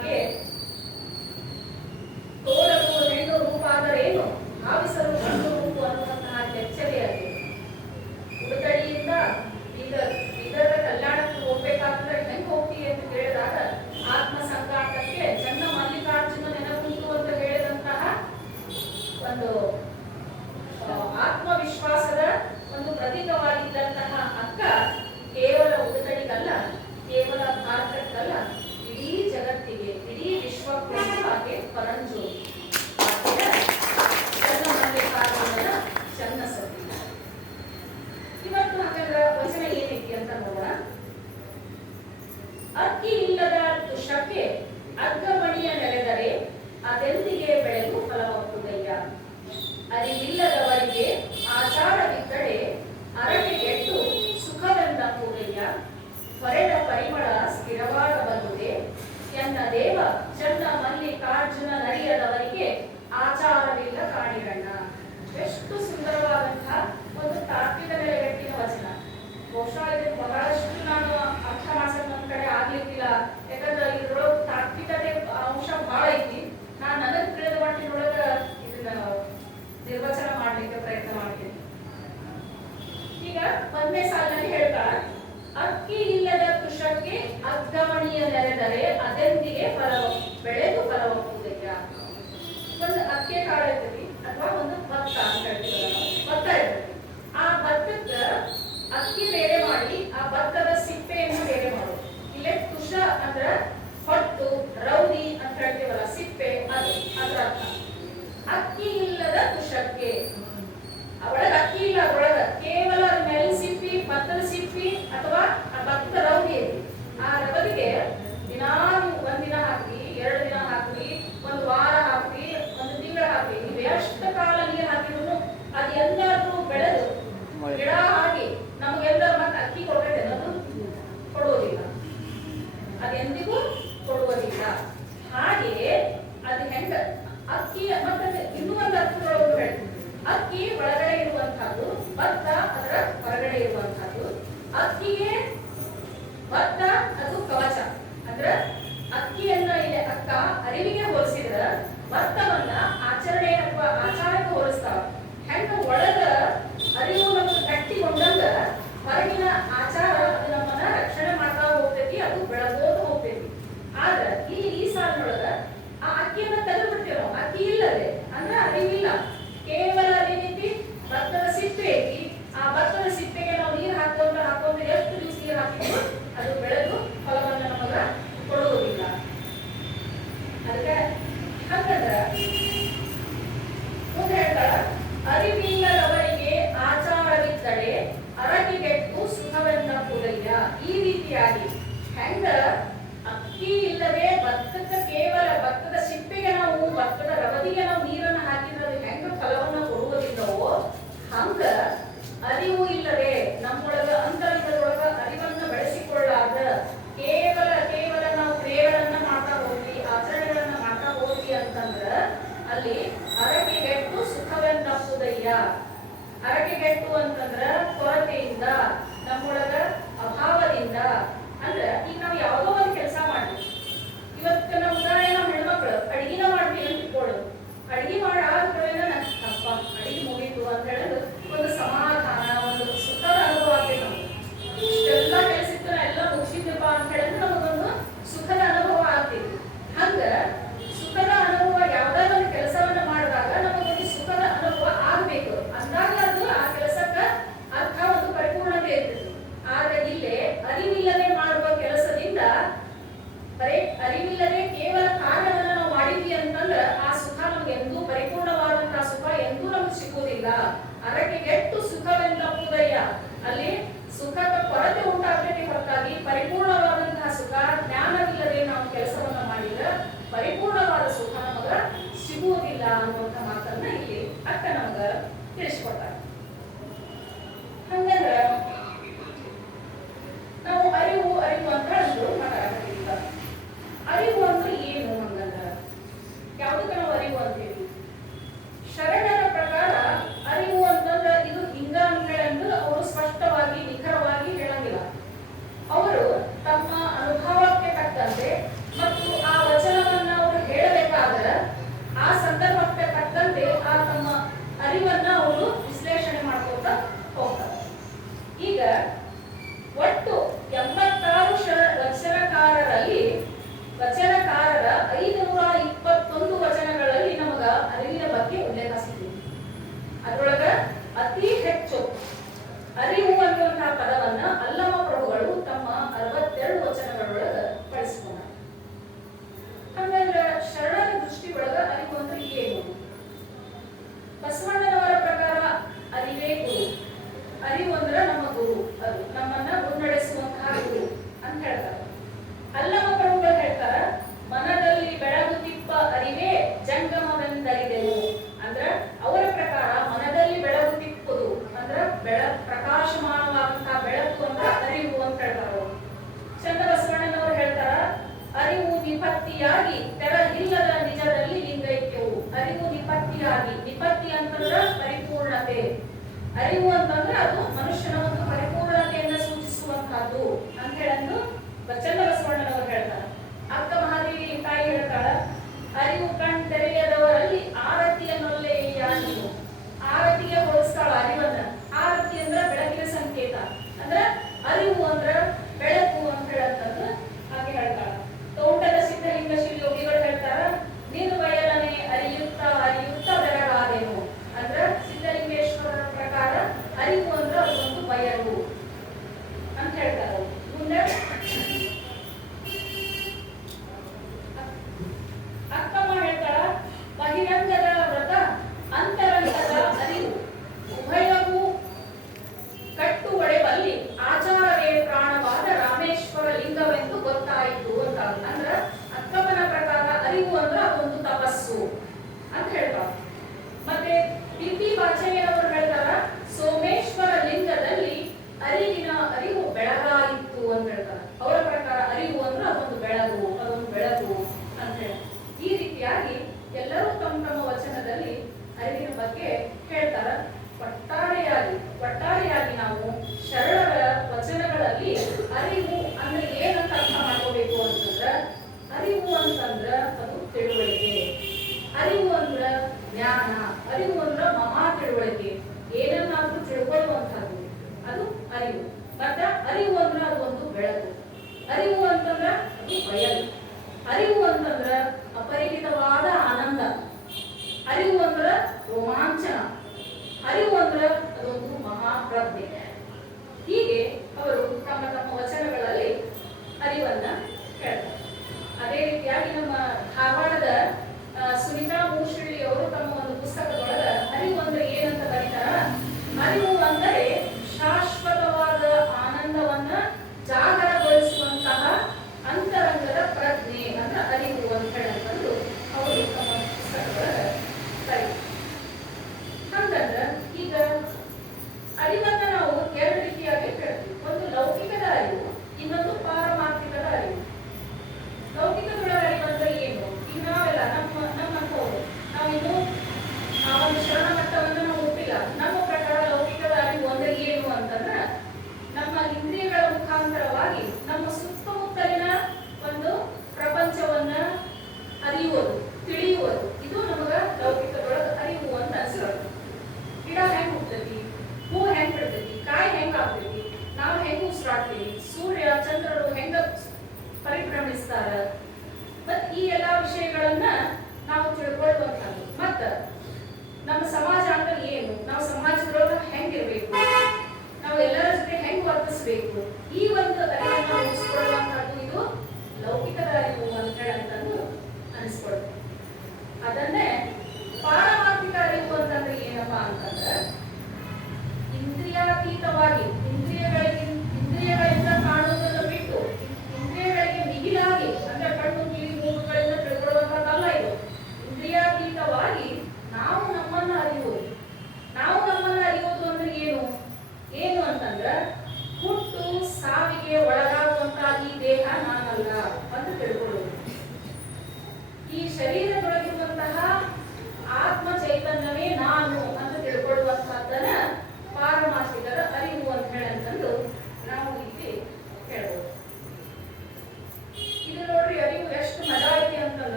ಒಂದನೇ ಸಾಲಿನಲ್ಲಿ ಹೇಳ್ತಾಳ, ಅಕ್ಕಿ ಇಲ್ಲದ ಕೃಷಕ್ಕೆ ಅಗ್ಗಮಣಿಯ ನೆರೆದರೆ ಅದೆಂದಿಗೆ ಬೆಳೆದು ಫಲವಪ್ಪುವುದಿಲ್ಲ. ಒಂದು ಅಕ್ಕಿ ಕಾಳು ಇರ್ತೈತಿ ಅಥವಾ ಒಂದು ಭತ್ತ ಅಂತ ಹೇಳ್ತೀವಿ, ಭತ್ತ ಇರ್ತೈತಿ. ಆ ಭತ್ತಕ್ಕ ಅಕ್ಕಿ ಬೇರೆ ಮಾಡಿ ಆ ಭತ್ತದ ಸಿಪ್ಪೆಯನ್ನು ಬೇರೆ ಮಾಡೋದು. ಇಲ್ಲೇ ಕುಶ ಅಂದ್ರ ಹೊಟ್ಟು, ರೌದಿ ಅಂತ ಹೇಳ್ತೀವಲ್ಲ, ಸಿಪ್ಪೆ, ಅದು ಅದ್ರ ಅರ್ಥ. ಅಕ್ಕಿ ಇಲ್ಲದ ಕುಶಕ್ಕೆ, ಒಳಗ ಅಕ್ಕಿ ಇಲ್ಲ, ಒಳಗ ಕೇವಲ ನೆಲ ಸಿಪ್ಪಿ, ಭತ್ತದ ಸಿಪ್ಪಿ ಅಥವಾ ಆ ಭತ್ತದ ರೌದಿ. ಆ ರವದಿಗೆ ದಿನಾ ಒಂದಿನ ಹಾಕಿ, 2 ದಿನ ಹಾಕಿ, 1 ವಾರ ಹಾಕಿ, 1 ತಿಂಗಳು ಹಾಕಿ, ನೀವು ಎಷ್ಟು ಕಾಲ ನೀರು ಹಾಕಿದ್ರು ಅದು ಎಲ್ಲಾದ್ರೂ ಬೆಳೆದು ಗಿಡ ಆಗಿ ನಮಗೆಲ್ಲ ಮತ್ತೆ ಅಕ್ಕಿ ಕೊಡ್ತೈತೆ ಅನ್ನೋದು ಕೊಡುವುದಿಲ್ಲ, ಅದೆಂದಿಗೂ ಕೊಡುವುದಿಲ್ಲ. ಹಾಗೆಯೇ ಅದು ಹೆಂಗ ಅಕ್ಕಿ ಮತ್ತೆ ಇನ್ನೂ ಒಂದು ಅರ್ಥದೊಳಗೆ ಹೇಳ್ತೀವಿ, ಅಕ್ಕಿ ಒಳಗಡೆ ಇರುವಂತಹದ್ದು, ಭತ್ತ ಅದರ ಹೊರಗಡೆ ಇರುವಂತಹದ್ದು. ಅಕ್ಕಿಗೆ ಭತ್ತ ಅದು ಕವಚ, ಅಂದ್ರೆ ಅಕ್ಕಿಯನ್ನ ಇಲ್ಲಿ ಅಕ್ಕ ಅರಿವಿಗೆ ಹೋಲಿಸಿದ್ರ ಭತ್ತವನ್ನ ಆಚರಣೆ ಅಥವಾ ಆಚಾರಕ್ಕೆ ಹೋಲಿಸ್ತಾವ. ಹೆಂಗ ಒಳಗ ಅರಿವು ನಮ್ಗೆ ಗಟ್ಟಿಗೊಂಡಂಗ ಹೊರಗಿನ ಆಚಾರ ಅದು ನಮ್ಮನ್ನ ರಕ್ಷಣೆ ಮಾಡ್ತಾ ಹೋಗ್ತೈತಿ, ಅದು ಬೆಳಗೋದು ಹೋಗ್ತೈತಿ. ಆದ್ರ ಈ ಸಾಲಿನೊಳಗ ಆ ಅಕ್ಕಿಯನ್ನ ತೆಗೆದು ಬಿಡ್ತೇವೆ ನಾವು, ಅಕ್ಕಿ ಇಲ್ಲದೆ ಅಂದ್ರೆ ಅರಿವಿಲ್ಲ, ಕೇವಲ ಅದೇನೈತಿ ಭತ್ತದ ಸಿಪ್ಪೆ ಐತಿ. ಆ ಭತ್ತದ ಸಿಪ್ಪೆಗೆ ನಾವು ನೀರು ಹಾಕೊಂಡ್ರೆ ಎಷ್ಟು ದಿವಸ ನೀರು ಹಾಕಿದ್ರು ಅದು ಬೆಳೆದು ಫಲವನ್ನು ನಮಗ ಕೊಡುವುದಿಲ್ಲ. ಅದಕ್ಕೆ ಹಂಗಂದ್ರ ಮುಂದೆ ಹೇಳ್ತಾಳ, ಅರಿವಿಲ್ಲದವರಿಗೆ ಆಚಾರವಿದ್ದರೆ ಅರಟಿಗೆಟ್ಟು ಸುಖವೆಂದಪ್ಪುದಯ್ಯ. ಈ ರೀತಿಯಾಗಿ ಹೆಂಗ ಅಕ್ಕಿ ಇಲ್ಲದೆ ಭತ್ತದ ಕೇವಲ ಭತ್ತದ ಸಿಪ್ಪೆಗೆ ನಾವು, ಭತ್ತದ ರವದಿಗೆ ನಾವು ನೀರನ್ನು ಹಾಕಿದ್ರೆ ಅದು ಹೆಂಗ ಫಲವನ್ನು ಕೊಡುವುದಿಲ್ಲವೋ, ಹಂಗ ಅರಿವು ಇಲ್ಲದೆ ನಮ್ಮೊಳಗ ಅಂತರಂಗದೊಳಗ ಅರಿವನ್ನು ಬೆಳೆಸಿಕೊಳ್ಳಾದ ಕೇವಲ ನಾವು ಕ್ರಿಯೆಗಳನ್ನ ಮಾಡ್ತಾ ಹೋಗ್ಲಿ, ಆಚರಣೆಗಳನ್ನ ಮಾಡ್ತಾ ಹೋಗ್ಲಿ ಅಂತಂದ್ರ ಅಲ್ಲಿ ಅರಟಿಗೆಟ್ಟು ಸುಖವೆಂದಪ್ಪುದಯ್ಯ. ಅರಟಿಗೆಟ್ಟು ಅಂತಂದ್ರ ಕೊರತೆಯಿಂದ, ನಮ್ಮೊಳಗ ಅಭಾವದಿಂದ. ಅಂದ್ರ ಈಗ ನಾವು ಯಾವುದೋ ಒಂದು ಕೆಲಸ ಮಾಡ್ತೀವಿ, ಇವತ್ತು ನಮ್ಮ ಉದಾಹರಣೆ ನಮ್ಮ ಹೆಣ್ಮಕ್ಳು ಅಡಿಗೆನ ಮಾಡ್ತೀವಿ ಅಂತ ಇಟ್ಕೊಳ್ಳೋದು. ಅಡಿಗೆ ಮಾಡಿ ಆದ್ಮೇಲೆ ಅಪ್ಪ ಅಡಿಗೆ ಮುಗೀತು ಅಂತ ಹೇಳೋದು ಒಂದು ಸಮಾಧಾನ, ಒಂದು ಸುಖದ ಅನುಭವ ಆಗ್ತೈತೆ ನಮ್ಗೆ. ಇಷ್ಟೆಲ್ಲ ಕೆಲಸ ಇತ್ತು, ಎಲ್ಲ ಮುಗಿಸಿದ್ಯಪ್ಪ ಅಂತ ಹೇಳಿದ್ರೆ ನಮಗೊಂದು ಸುಖದ ಅನುಭವ ಆಗ್ತೈತಿ. ಹಂಗ ಸುಖದ ಅನುಭವ ಯಾವ್ದಾರ ಒಂದು ಕೆಲಸವನ್ನ ಮಾಡಿದಾಗ ನಮಗೊಂದು ಸುಖದ ಅನುಭವ ಆಗ್ಬೇಕು ಅಂದಾಗ ಅದು ಆ ಕೆಲಸಕ್ಕ ಅರ್ಥ, ಒಂದು ಪರಿಪೂರ್ಣತೆ ಇರ್ತೈತಿ. ಆದ್ರೆ ಇಲ್ಲೇ ಅರಿವಿಲ್ಲದೆ ಮಾಡುವ ಕೆಲಸದಿಂದ, ಬರೀ ಅರಿವಿಲ್ಲದೆ ಕೇವಲ ಕಾರ್ಯವನ್ನ ನಾವು ಮಾಡಿದ್ವಿ ಅಂತಂದ್ರ ಆ ಸುಖ ನಮ್ಗೆ ಎಂದೂ ಪರಿಪೂರ್ಣವಾದಂತಹ ಸುಖ ಎಂದೂ ನಮ್ಗೆ ಸಿಗುವುದಿಲ್ಲ. ಅರಟಿಗೆಟ್ಟು ಸುಖವೆಂದಪ್ಪುದಯ್ಯ. ಅಲ್ಲಿ ಸುಖದ ಕೊರತೆ ಉಂಟಾಗ್ತೈತಿ ಹೊರತಾಗಿ ಪರಿಪೂರ್ಣವಾದಂತಹ ಸುಖ, ಜ್ಞಾನವಿಲ್ಲದೆ ನಾವು ಕೆಲಸವನ್ನ ಮಾಡಿದ್ರೆ ಪರಿಪೂರ್ಣವಾದ ಸುಖ ನಮಗ ಸಿಗುವುದಿಲ್ಲ ಅನ್ನುವಂಥ ಮಾತನ್ನ ಇಲ್ಲಿ ಅಕ್ಕ ನಮಗ ತಿಳಿಸ್ಕೊಡ್ತಾರೆ. ಹಂಗಂದ್ರ ನಾವು ಅರಿವು ಅಂತ ಹೇಳಿದ್ರು ಮಾತಾಡೋದಿಲ್ಲ. ಅರಿವು ಅಂದ್ರೆ ಏನು ಹಂಗಂದ್ರ ಯಾವುದಕ್ಕೆ ನಾವು ಅರಿವು ಅಂತೀವಿ? ಶರಣರ ಪ್ರಕಾರ ಅರಿವು ಅಂತಂದ್ರೆ ಇದು ಹಿಂಗ ಅಂತ ಹೇಳಂದ್ರೆ ಅವರು ಸ್ಪಷ್ಟವಾಗಿ ನಿಖರವಾಗಿ ಹೇಳಂಗಿಲ್ಲ. ಅವರು ತಮ್ಮ ಅನುಭವಕ್ಕೆ ತಕ್ಕಂತೆ ಮತ್ತು ಆ ವಚನವನ್ನ ಅವರು ಹೇಳಬೇಕಾದ್ರೆ ಆ ಸಂದರ್ಭಕ್ಕೆ ತಕ್ಕಂತೆ ಆ ತಮ್ಮ ಅರಿವನ್ನ ಅವರು ವಿಶ್ಲೇಷಣೆ ಮಾಡ್ಕೊತ ಹೋಗ್ತಾರೆ. ಈಗ ಒಟ್ಟು 86 ವಚನಕಾರರ 521 ವಚನಗಳಲ್ಲಿ ನಮಗ ಅರಿವಿನ ಬಗ್ಗೆ ಉಲ್ಲೇಖ ಸಿಗ್ತದೆ. ಅದರೊಳಗ ಅತಿ ಹೆಚ್ಚು ಅರಿವು ಅನ್ನುವಂತಹ ಪದವನ್ನ ಅಲ್ಲಮ ಪ್ರಭುಗಳು ತಮ್ಮ 62 ವಚನಗಳೊಳಗ ಬಳಸಿಕೊಂಡ. ಹಂಗಂದ್ರ ಶರಣರ ದೃಷ್ಟಿ ಒಳಗ ಅರಿವು ಅಂದ್ರೆ ಏನು? ಬಸವಣ್ಣನವರ ಪ್ರಕಾರ ಅರಿವೇ ಗುರು. ಅರಿವು ಅಂದ್ರೆ ನಮ್ಮ ಗುರು, ಅದು ನಮ್ಮನ್ನ ಮುನ್ನಡೆಸುವಂತಹ ಗುರು ಅಂತ ಹೇಳ್ತಾರೆ. ಅಲ್ಲಮ ಪ್ರಭುಗಳು ಹೇಳ್ತಾರ, ಮನದಲ್ಲಿ ಬೆಳಗುತ್ತಿಪ್ಪ ಅರಿವೇ ಜಂಗಮವೆಂದರಿದೆನು. ಅಂದ್ರ ಅವರ ಪ್ರಕಾರ ಮನದಲ್ಲಿ ಬೆಳಗುತ್ತಿಪ್ಪುದು ಅಂದ್ರ ಪ್ರಕಾಶಮಾನವಾದಂತಹ ಬೆಳಕು ಅಂತ ಅರಿವು ಅಂತ ಹೇಳ್ತಾರ. ಚಂದ ಬಸವಣ್ಣನವರು ಹೇಳ್ತಾರ, ಅರಿವು ನಿಪತ್ತಿಯಾಗಿ ತೆರಹಿಲ್ಲದ ನಿಜದಲ್ಲಿ ಲಿಂಗೈಕ್ಯವು. ಅರಿವು ನಿಪತ್ತಿಯಾಗಿ, ನಿಪತ್ತಿ ಅಂತಂದ್ರ ಪರಿಪೂರ್ಣತೆ. ಅರಿವು ಅಂತಂದ್ರೆ ಅದು ಮನುಷ್ಯನ ಒಂದು ಪರಿಪೂರ್ಣತೆಯನ್ನು ಸೂಚಿಸುವಂತಹದ್ದು ಅಂತ ಹೇಳಂದು ಚಂದ ಬಸವಣ್ಣನವರು ಹೇಳ್ತಾರೆ. ಅಕ್ಕ ಮಹಾದೇವಿ ತಾಯಿ ಹೇಳ್ತಾಳ, ಅರಿವು ಕಣ್ತೆರೆಯದವರಲ್ಲಿ ಆರತಿಯನ್ನೊಲ್ಲೆ ನೀವು. ಆರತಿಗೆ ಹೋಲಿಸ್ತಾಳ ಅರಿವನ್ನ. ಆರತಿ ಅಂದ್ರೆ ಬೆಳಕಿನ ಸಂಕೇತ. ಮಾಡುವಂತಹದ್ದು ಅದು ಅರಿವು. ಮತ್ತ ಅರಿವು ಅಂದ್ರ ಅದು ಒಂದು ಬೆಳಕು. ಅರಿವು ಅಂತಂದ್ರ ಅದು ಬಯಲು. ಅರಿವು ಅಂತಂದ್ರ ಅಪರಿಮಿತವಾದ ಆನಂದ. ಅರಿವು ಅಂದ್ರ ರೋಮಾಂಚನ. ಅರಿವು ಅಂದ್ರ ಅದೊಂದು ಮಹಾಪ್ರಜ್ಞೆ. ಹೀಗೆ ಅವರು ತಮ್ಮ ತಮ್ಮ ವಚನಗಳಲ್ಲಿ ಅರಿವನ್ನ ಹೇಳ್ತಾರೆ. ಅದೇ ರೀತಿಯಾಗಿ ನಮ್ಮ ಧಾರವಾಡದ ಸುನಿತಾ ಮೂಶ್ರಳ್ಳಿ ಅವರು ತಮ್ಮ ಒಂದು ಪುಸ್ತಕದೊಳಗ ಅರಿವು ಅಂದ್ರೆ ಏನಂತ ಬರೀತಾರ. ಅರಿವು ಅಂದರೆ ಶಾಶ್ವತವಾದ ಆನಂದವನ್ನ ಜಾಗರಗೊಳಿಸುವಂತಹ ಅಂತರಂಗದ ಪ್ರಜ್ಞೆ ಅಂತ ಅರಿವು ಅಂತ ಹೇಳಂತಂದು ಅವರು ತಮ್ಮ ಪುಸ್ತಕದೊಳಗ ಬರೀತಾರೆ. ಹಂಗಂದ್ರ ಈಗ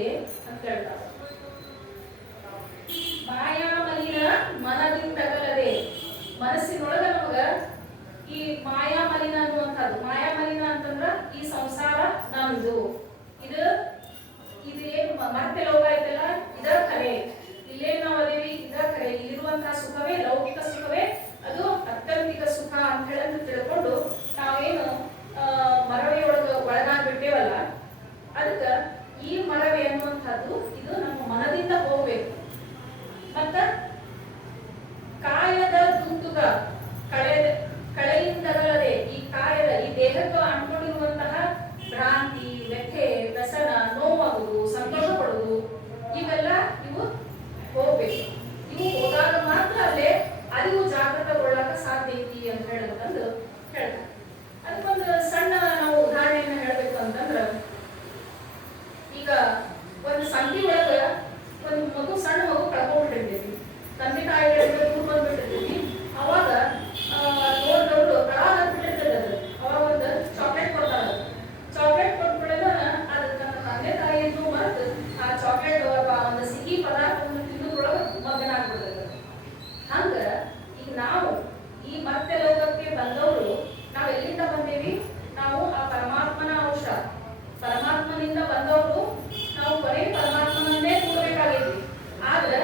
ತಗಲದೆ ಅಂತ ಹೇಳ್ತಾರೆ. ಮಾಯಾ ಮಲಿನ ಮನದಿಂದ ತಗಲದೆ, ಮನಸ್ಸಿನೊಳಗ ನಮಗ ಈ ಮಾಯಾ ಮಲಿನ ಅನ್ನುವಂಥದ್ದು. ಮಾಯಾ ಮಲಿನ ಅಂತಂದ್ರ ಈ ಸಂಸಾರ ನಮ್ದು, ಇದು ಏನು ಮತ್ತೆ ಲೋಕ ಐತಲ್ಲ ಇದರ ಖರೆ, ಇಲ್ಲೇನ್ ನಾವು ಅದೇವಿ ಇದರ ಖರೆ, ಇಲ್ಲಿರುವಂತಹ ಸುಖವೇ ಲೌಕಿಕ ಸುಖವೇ ಅದು ಅತ್ಯಂತಿಕ ಸುಖ ಅಂತ ಹೇಳಂತ ತಿಳ್ಕೊಂಡು ನಾವೇನು ಮರವೆಯೊಳಗ ಒಳಗಾಗ್ಬಿಟ್ಟೇವಲ್ಲ, ಅದಕ್ಕ ಈ ಮರವೆ ಅನ್ನುವಂಥದ್ದು ಇದು ನಮ್ಮ ಮನದಿಂದ ಹೋಗ್ಬೇಕು. ಮತ್ತ ಕಾಯದ ದುಂದುಗ ಕಳೆಯಿಂದಗಲದೆ, ಈ ಕಾಯದ ಈ ದೇಹಕ್ಕೆ ಅಂಟ್ಕೊಂಡಿರುವಂತಹ ಭ್ರಾಂತಿ, ವ್ಯಥೆ, ವ್ಯಸನ, ನೋವಾಗುವುದು, ಸಂತೋಷ ಪಡುವುದು, ಇವೆಲ್ಲ ಇವು ಹೋಗ್ಬೇಕು. ಇವು ಹೋದಾಗ ಮಾತ್ರ ಅಲ್ಲೇ ಅರಿವು ಜಾಗೃತಗೊಳ್ಳಕ ಸಾಧ್ಯ ಐತಿ ಅಂತ ಹೇಳಂತಂದು ಹೇಳ್ತಾರೆ. ಅದಕ್ಕೊಂದು ಸಣ್ಣ ನಾವು ಉದಾಹರಣೆಯನ್ನ ಹೇಳ್ಬೇಕು ಅಂತಂದ್ರ, ಈಗ ಒಂದು ಸಂಧಿ ಒಳಗ ಒಂದು ಮಗು, ಸಣ್ಣ ಮಗು ಕಳ್ಕೊಂಡ್ಬಿಟ್ಟಿರ್ತೈತಿ, ತಂದೆ ತಾಯಿಗಳಿಂದ ದೂರ ಬಂದ್ಬಿಟ್ಟಿರ್ತೈತಿ. ಅವಾಗ ನೋಡಿದವರು ಕಳಾಗ್ಬಿಟ್ಟಿರ್ತದೆ. ಅದು ಅವಾಗ ಒಂದು ಚಾಕ್ಲೇಟ್ ಕೊಡ್ತಾರೆ. ಚಾಕ್ಲೇಟ್ ಕೊಟ್ಬಿಡೋದ ಅದು ತನ್ನ ತಂದೆ ತಾಯಿಯನ್ನು ಮರೆತು ಆ ಚಾಕ್ಲೇಟ್ ಒಂದು ಸಿಹಿ ಪದಾರ್ಥವನ್ನು ತಿನ್ನೋದ್ರೊಳಗೆ ಮಗ್ನಾಗ್ಬಿಡ್ತದೆ. ಹಂಗ ಈಗ ನಾವು ಈ ಮತ್ತೆ ಲೋಕಕ್ಕೆ ಬಂದವರು ನಾವು ಎಲ್ಲಿಂದ ಬಂದೇವಿ? ನಾವು ಆ ಪರಮಾತ್ಮನ ಅಂಶ, ಪರಮಾತ್ಮನಿಂದ ಬಂದವರು. ನಾವು ಬರೀ ಪರಮಾತ್ಮನನ್ನೇ ಕೂಡಬೇಕಾಗೈತಿ. ಆದ್ರೆ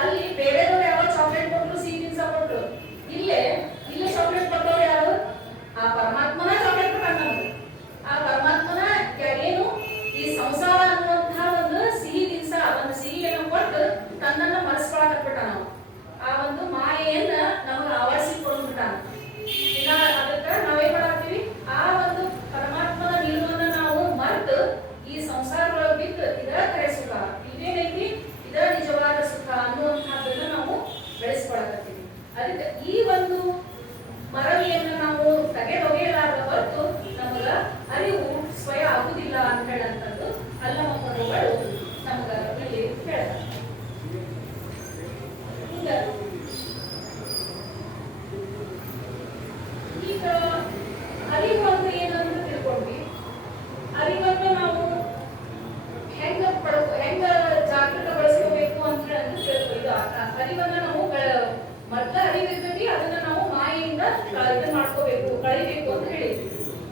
ಅಲ್ಲಿ ಬೇರೆದವ್ರು ಯಾವ ಚಾಕ್ಲೇಟ್ ಕೊಟ್ಟರು, ಸಿಹಿ ತಿನ್ಸ ಕೊಟ್ರು, ಇಲ್ಲಿ ಚಾಕ್ಲೇಟ್ ಕೊಟ್ಟವ್ರು ಯಾರು? ಆ ಪರಮಾತ್ಮನ ಚಾಕ್ಲೇಟ್ ಕೊಟ್ಟ ನಮ್ಗೆ. ಆ ಪರಮಾತ್ಮನ ಏನು ಈ ಸಂಸಾರ ಅನ್ನುವಂತಹ ಒಂದು ಸಿಹಿ ತಿನ್ಸ, ಒಂದು ಸಿಹಿಯನ್ನು ಕೊಟ್ಟು ತನ್ನನ್ನ ಮರೆಸ್ಕೊಳಕಟ್ಬಿಟ್ಟ. ನಾವು ಆ ಒಂದು ಮಾಯೆಯನ್ನ ನಮಗೆ ಆವರಿಸಿಕೊಂಡ್ಬಿಟ್ಟ. ಈಗ ಅದಕ್ಕೆ ನಾವೇನ್ ಮಾಡಾಕ್ತೀವಿ? ಆ ಒಂದು ಪರಮಾತ್ಮನ ನಿಲುವನ್ನ ನಾವು ಮರೆತು ಈ ಸಂಸಾರದೊಳಗೆ ಬಿದ್ದು ಇದರ ಕರೆ ಸುಖ, ಇದೇನೈತಿ ಇದರ ನಿಜವಾದ ಸುಖ ಅನ್ನುವಂಥದ್ದನ್ನ ನಾವು ಬೆಳೆಸ್ಕೊಳಕತ್ತೀವಿ. ಅದಕ್ಕೆ ಈ ಒಂದು ಮರವಿಯನ್ನ ನಾವು ತೆಗೆದೊಗೆಯಲಾರದ ಹೊರತು ನಮಗ ಅರಿವು ಸ್ವಯ ಆಗುದಿಲ್ಲ ಅಂತ ಹೇಳಂತದ್ದು ಅಲ್ಲಮ ಪ್ರಭುಗಳು ನಮಗ ಇಲ್ಲಿ ಹೇಳ್ತಾರೆ. ಈಗ ಅರಿವು ಅಂದ್ರೆ ಏನಂತ ತಿಳ್ಕೊಂಡ್ವಿ. ಅರಿವನ್ನು ನಾವು ಹೆಂಗ ಜಾಗೃತಗೊಳಿಸ್ಕೋಬೇಕು ಅಂತ ಹೇಳಿ ಅರಿವನ್ನ ನಾವು ಮೊದಲ ಅರಿವಿರ್ತೈತಿ, ಅದನ್ನ ನಾವು ಮಾಯೆಯಿಂದ ಇದನ್ನ ಮಾಡ್ಕೋಬೇಕು, ಕಳಿಬೇಕು ಅಂತ ಹೇಳಿ.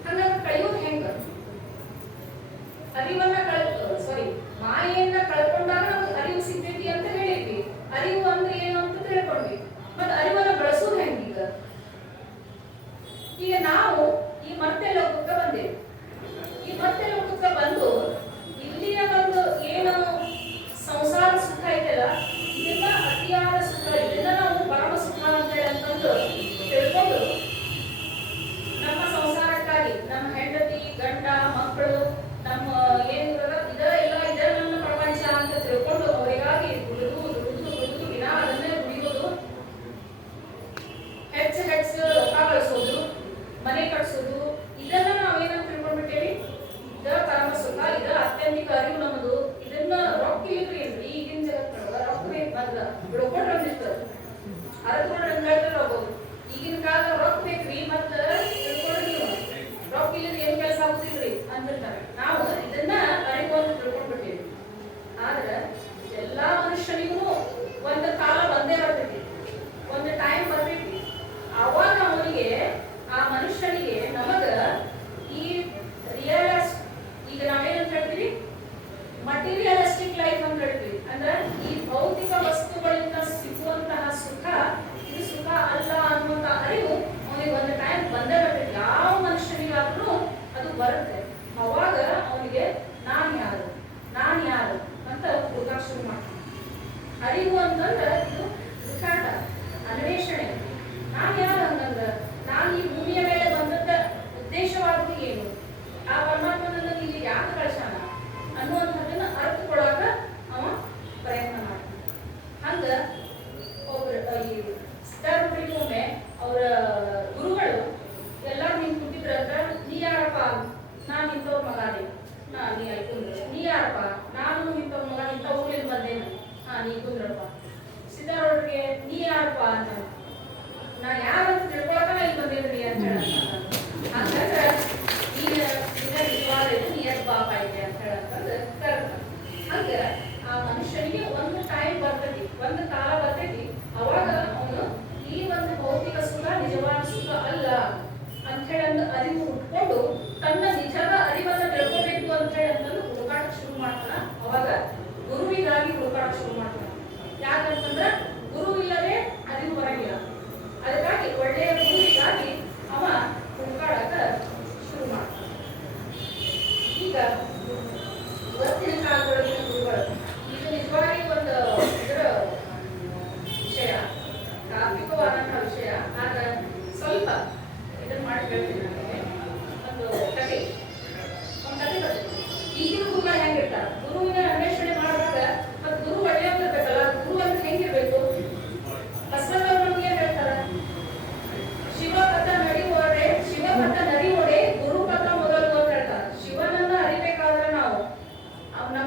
ಹಂಗಾದ್ರೆ ಕಳಿಯೋದು ಹೆಂಗ? ಅರಿವನ್ನ ಮಾಯೆಯನ್ನ ಕಳ್ಕೊಂಡಾಗ ನಮ್ಗೆ ಅರಿವು ಸಿಗ್ತೈತಿ ಅಂತ ಹೇಳಿದ್ವಿ. ಅರಿವು ಅಂದ್ರೆ ಏನು ಅಂತ ತಿಳ್ಕೊಂಡ್ವಿ. ಮತ್ತೆ ಅರಿವನ್ನ ಬಳಸೋದು ಹೆಂಗೀಗ? ಈಗ ನಾವು ಈ ಮತ್ತೆ ಲೋಕಕ್ಕೆ ಬಂದೇವೆ. ಈ ಮತ್ತೆ ಲೋಕಕ್ಕೆ ಬಂದು ಇಲ್ಲಿಯ ಒಂದು ಏನು ಸಂಸಾರ ಸುಖ ಐತಲ್ಲ, ಇದನ್ನ ಅತಿಯಾದ ಸುಖ, ಇದನ್ನ ನಾವು ಪರಮ ಸುಖ ಅಂತ ಹೇಳಂತಂದು ತಿಳ್ಕೊಂಡು ನಮ್ಮ ಸಂಸಾರಕ್ಕಾಗಿ ನಮ್ಮ ಹೆಂಡತಿ, ಗಂಡ, ಮಕ್ಕಳು, ನಮ್ಮ ಏನಿರೋದ ಇದರ ನನ್ನ ಪ್ರಪಂಚ ಅಂತ ತಿಳ್ಕೊಂಡು ಅವರಿಗಾಗಿ ದುಡಿದು ದಿನ ಅದನ್ನೇ ದುಡಿಯೋದು, ಹೆಚ್ಚು ರೊಕ್ಕ ಬಳಸೋದು, ಮನೆ ಕಟ್ಸೋದು, ಇದನ್ನ ನಾವೇನಂತ ತಿಳ್ಕೊಂಡ್ಬಿಟ್ಟೇವಿ? ಇದ ಪರಮ ಸುಖ, ಇದ ಅತ್ಯಂತಿಕ ಅರಿವು ನಮ್ಮದು. ಇದನ್ನ ರೊಕ್ಕ ಇಲ್ರಿ ಏನ್ರಿ ಈಗಿನ ಜಗತ್ತೊಳಗ ರೊಕ್ಕ ಬೇಕು. ಮೊದ್ಲ ಬಿಡ್ಕೊಂಡ್ರೆ ಅಂದಿತ್ತು ಅರದ್ಕೊಂಡ್ರೆ ಅಂಗಡಿ ಹೋಗೋದು. ಈಗಿನ ಕಾಲ ರೊಕ್ಕ ಬೇಕ್ರಿ, ಮತ್ತ ತಿಳ್ಕೊಂಡ್ರಿ ನೀವು ರೊಕ್ಕ ಇಲ್ಲದ ಏನ್ ಕೆಲಸ ಆಗುದಿಲ್ರಿ ಅಂದಿರ್ತಾರೆ. ನಾವು ಇದನ್ನ ಅರಿವು ಅಂತ ತಿಳ್ಕೊಂಡ್ಬಿಟ್ಟೇವಿ. ಆದ್ರ ಎಲ್ಲಾ ಮನುಷ್ಯನಿಗೂ ಒಂದು ಕಾಲ ಬಂದೇ ಬರ್ತೈತಿ, ಒಂದು ಟೈಮ್ ಬರ್ತೈತಿ. ಅವಾಗ ಅವನಿಗೆ, ಆ ಮನುಷ್ಯನಿಗೆ, ನಮಗ ಈ ಈಗ ನಾವೇನಂತ ಹೇಳ್ತೀವಿ? ಮಟೀರಿಯಲಿಸ್ಟಿಕ್ ಲೈಫ್ ಅಂತ ಹೇಳ್ತೀವಿ. ಅಂದ್ರೆ ಈ ಭೌತಿಕ ವಸ್ತುಗಳಿಂದ ಸಿಗುವಂತಹ ಸುಖ ಇದು ಸುಖ ಅಲ್ಲ ಅನ್ನುವಂತ ಅರಿವು ಅವನಿಗೆ ಒಂದು ಟೈಮ್ ಬಂದೇ ಬರ್ತೈತಿ. ಯಾವ ಮನುಷ್ಯನಿಗಾದ್ರೂ ಅದು ಬರುತ್ತೆ. ಅವಾಗ ಅವನಿಗೆ ನಾನ್ ಯಾರು ಅಂತ ಹುಡುಗಾಕ ಶುರು ಮಾಡ್ತಾನೆ. ಅರಿವು ಅಂತಂದ್ರೆ ಇದು ಹುಡುಕಾಟ, ಅನ್ವೇಷಣೆ. ನಾನ್ ಯಾರು ಅಂತಂದ್ರ ನಾನು ಈ ಭೂಮಿಯ ಮೇಲೆ ಬಂದದ್ದ ಉದ್ದೇಶವಾದ್ದು ಏನು, ಆ ಪರಮಾತ್ಮನನ್ನ ಇಲ್ಲಿ ಯಾಕೆ ಕಳ್ಸಾನ ಅನ್ನುವಂಥದ್ದನ್ನ ಅರ್ಥಕೊಳಕ ಅವ ಪ್ರಯತ್ನ ಮಾಡ್ತಾನೆ. ಹಂಗ ಒಬ್ರು ಈ ಸಿದ್ಧಾರೂಢರಿಗೊಮ್ಮೆ ಅವರ ಗುರುಗಳು ಎಲ್ಲಾರು ನಿಂತು ಕೂತಿದ್ರಂದ್ರ, ನೀ ಯಾರಪ್ಪ? ನಾನು ಇಂಥವ್ರ ಮಗ ಅದೇ. ನೀ ಅಲ್ಲಿ ಕುಂದ್ರ. ನೀ ಯಾರಪ್ಪ? ನಾನು ಇಂಥವ್ರ ಮಗ, ಇಂಥ ಊರಿಂದ ಬಂದೇನು. ನೀ ಕುಂದ್ರಪ್ಪ. ಸಿದ್ಧಾರೂಢರಿಗೆ ನೀ ಯಾರಪ್ಪ ಅಂತ, ನಾ ಯಾರಂತ ತಿಳ್ಕೊಳಕ ನಾ ಇಲ್ಲಿ ಬಂದೇನ್ರಿ ಅಂತ ಹೇಳ. ಹಂಗಂದ್ರ ನಿಜವಾದ ಇದು ನಿಯತ್ ಪಾಪ ಐತೆ ಅಂತ ಹೇಳಂತಂದು ಕರೆದ.